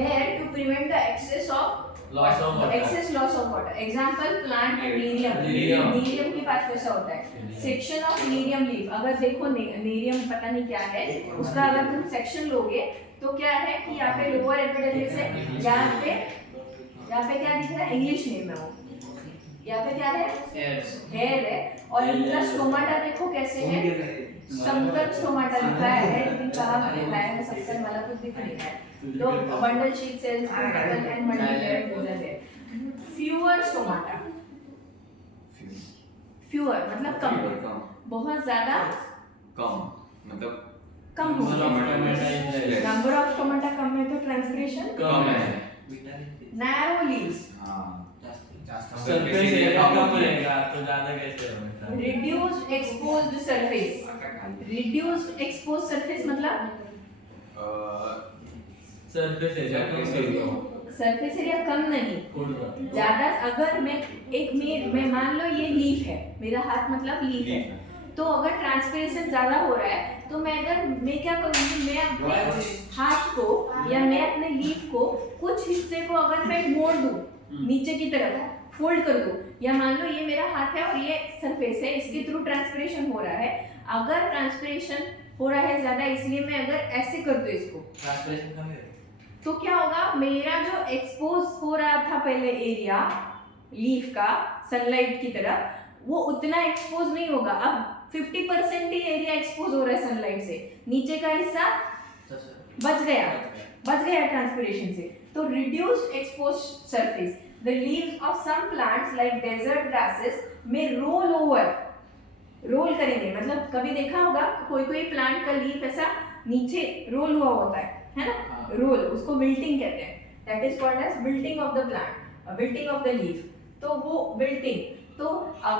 air to prevent the excess of loss of water, excess loss of water. Example plant nerium, Nerium. Nerium के पास वैसा होता है, सेक्शन ऑफ नीरियम लीफ। अगर देखो नीरियम पता नहीं क्या है, उसका अगर तुम सेक्शन लोगे तो क्या है कि यहाँ पे लोअर एपिडर्मिस है, यहाँ पे क्या दिख रहा है, इंग्लिश नेम है वो, यहाँ पे क्या है, हेयर है, और इनका स्टोमाटा देखो कैसे है, संकन स्टोमाटा लिखा है, लेकिन कहाँ लिखा है, संकन वाला कुछ दिख नहीं है। तो bundle sheath sales, cuticle and multilayered fusion है। फ्यूअर स्टोमाटा, फ्यूअर मतलब कम, बहुत ज्यादा मतलब कम हो गया। नंबर ऑफ स्टोमाटा कम है तो ट्रांसपिरेशन कम है, narrow leaves, हाँ जास्त सरफेस एरिया कम रहेगा तो ज्यादा कैसे होगा? reduced exposed surface. Reduced exposed surface मतलब सरफेस एरिया कम रहेगा। सरफेस एरिया कम नहीं, थोड़ा ज्यादा। अगर मैं मान लो ये लीफ है, मेरा हाथ मतलब लीफ है, तो अगर ट्रांसपिरेशन ज्यादा हो रहा है तो मैं क्या करूंगी, मैं अपने हाथ को या मैं अपने लीफ को कुछ हिस्से को अगर मैं मोड़ दूं नीचे की तरफ, फोल्ड कर दूं, या मान लो ये मेरा हाथ है और ये सरफेस है, इसके थ्रू ट्रांसपिरेशन हो रहा है। अगर ट्रांसपिरेशन हो रहा है ज्यादा, इसलिए मैं अगर ऐसे कर दूं इसको, ट्रांसपरेशन कम है। तो क्या होगा, मेरा जो एक्सपोज हो रहा था पहले एरिया लीफ का सनलाइट की तरफ, वो उतना एक्सपोज नहीं होगा। अब 50% ही एरिया एक्सपोज हो रहा है सनलाइट से, नीचे का हिस्सा बच गया ट्रांसपिरेशन से। तो reduced exposed surface, the leaves of some plants like desert grasses में रोल ओवर, रोल करेंगे मतलब कभी देखा होगा कोई प्लांट का लीफ ऐसा नीचे रोल हुआ होता है ना, रोल, उसको विल्टिंग कहते हैं। That is called as wilting of the plant, wilting of the leaf. तो वो विल्टिंग, तो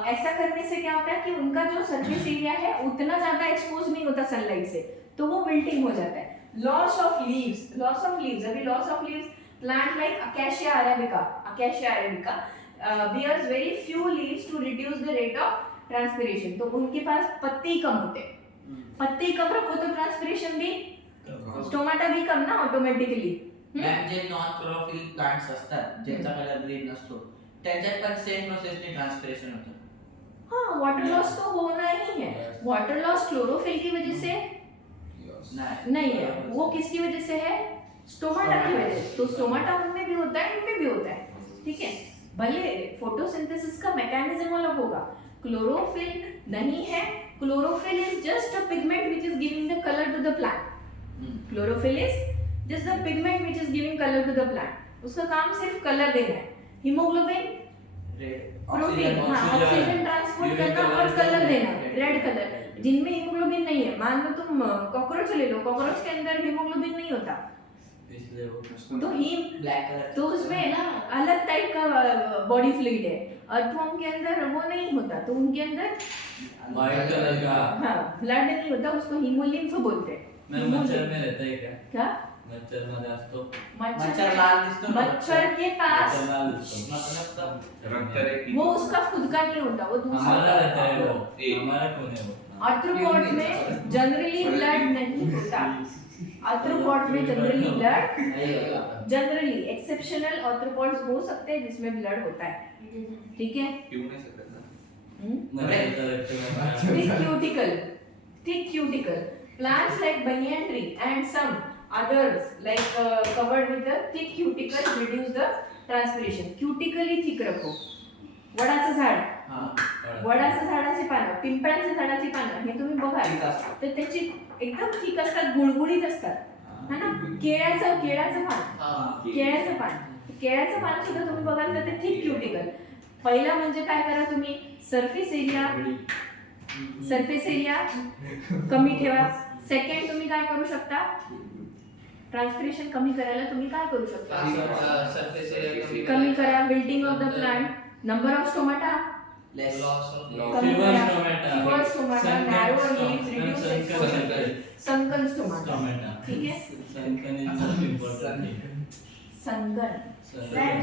ऐसा करने से क्या होता है कि उनका जो सरफेस एरिया है उतना ज्यादा एक्सपोज नहीं होता सनलाइट से, तो वो विल्टिंग हो जाता है। लॉस ऑफ लीव्स, अभी loss of leaves, plant like acacia arabica bears very few leaves to reduce the rate of transpiration। तो उनके पास पत्ते ही कम होते हैं, पत्ते ही कम रखो तो ट्रांसपिरेशन भी, स्टोमाटा भी कम ना ऑटोमॅटिकली। मॅम जे नॉन क्लोरोफिल प्लांट्स असतात ज्यांचा कलर ग्रीन नसतो त्यांच्यात पण सेम प्रोसेसने ट्रान्सपिरेशन होतं। हाँ, वाटर लॉस तो होना ही है। वाटर लॉस क्लोरोफिल की वजह से नहीं है, वो किसकी वजह से है, स्टोमाटा की वजह से। तो स्टोमाटा उनमें भी होता है, इनमें भी होता है, ठीक है। भले फोटोसिंथेसिस का मैकेनिज्म अलग होगा, क्लोरोफिल नहीं है। Chlorophyll is just a pigment which is giving the colour to the plant. Chlorophyll is just the pigment which is giving colour to the plant. उसका काम सिर्फ कलर देना है। हीमोग्लोबिन प्रोटीन, हाँ, ऑक्सीजन ट्रांसपोर्ट करना और कलर देना, red colour. जिनमें हीमोग्लोबिन नहीं है, मान लो तुम कॉकरोच ले लो, कॉकरोच के अंदर हीमोग्लोबिन नहीं होता, इसलिए वो तो हीम, ब्लैक कलर तो उसमें अलग टाइप का बॉडी फ्लूइड है। अर्थवॉर्म के अंदर वो नहीं होता, तो उनके अंदर व्हाइट कलर का, हाँ, ब्लड नहीं होता, उसको हीमोलिम्फ बोलते हैं। मैं मच्छर में रहता है क्या? मच्छर मध्ये असतो, मच्छर लाल दिसतो ना, मच्छर के पास मच्छर लाल दिसतो, मतलब तब रक्त रेखी वो उसका खुद का नहीं होता, वो दूसरा हमारा रहता है वो, एक। हमारा कौन है वो? आर्थ्रोपॉड में जनरली ब्लड नहीं होता। आर्थ्रोपॉड में जनरली ब्लड, नहीं होता। जनरली एक्सेप्शनल आर्थ्रोपॉड्स हो सकते हैं जिसमें ब्लड होता है, ठीक है। पिऊ नहीं सकत ना मच्छरचा रक्त में हमारा- Thick cuticle. Plants like banyan tree and some others like covered with the thick cuticle reduce the transpiration. Cuticle he thick रखो। वडाचं झाड, हां वडाचं झाडाची पानं, पिंपळाच्या झाडाची पानं हे तुम्ही बघा, ठीक असतं. तर त्याची एकदम थिक असतात, गुळगुळीत असतात, है ना। केळ्याचं पान, केळ्याचं पान सुद्धा तुम्ही बघाल तर ते थिक क्युटिकल। पहिला म्हणजे काय करा तुम्ही, सरफेस एरिया कमी ठेवा। सेकंड तुम्ही काय करू शकता, ट्रान्सपिरेशन कमी करायला तुम्ही काय करू शकता, सरफेस एरिया कमी करा wilting of the plant, number of stomata less loss of कमी Fever करा, stomata, fever stomata, sunken narrow stomata, leaves, reduce sunken exposure, stomata. Sunken stomata, Stomata. ठीक है। Sunken is most important thing. Sunken, sunken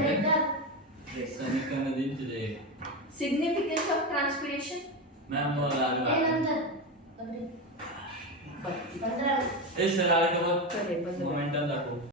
is the significance of transpiration, ma'am वो लाल नंतर ए sir आले का बघ करेल बंद. मोमेंटम दाखव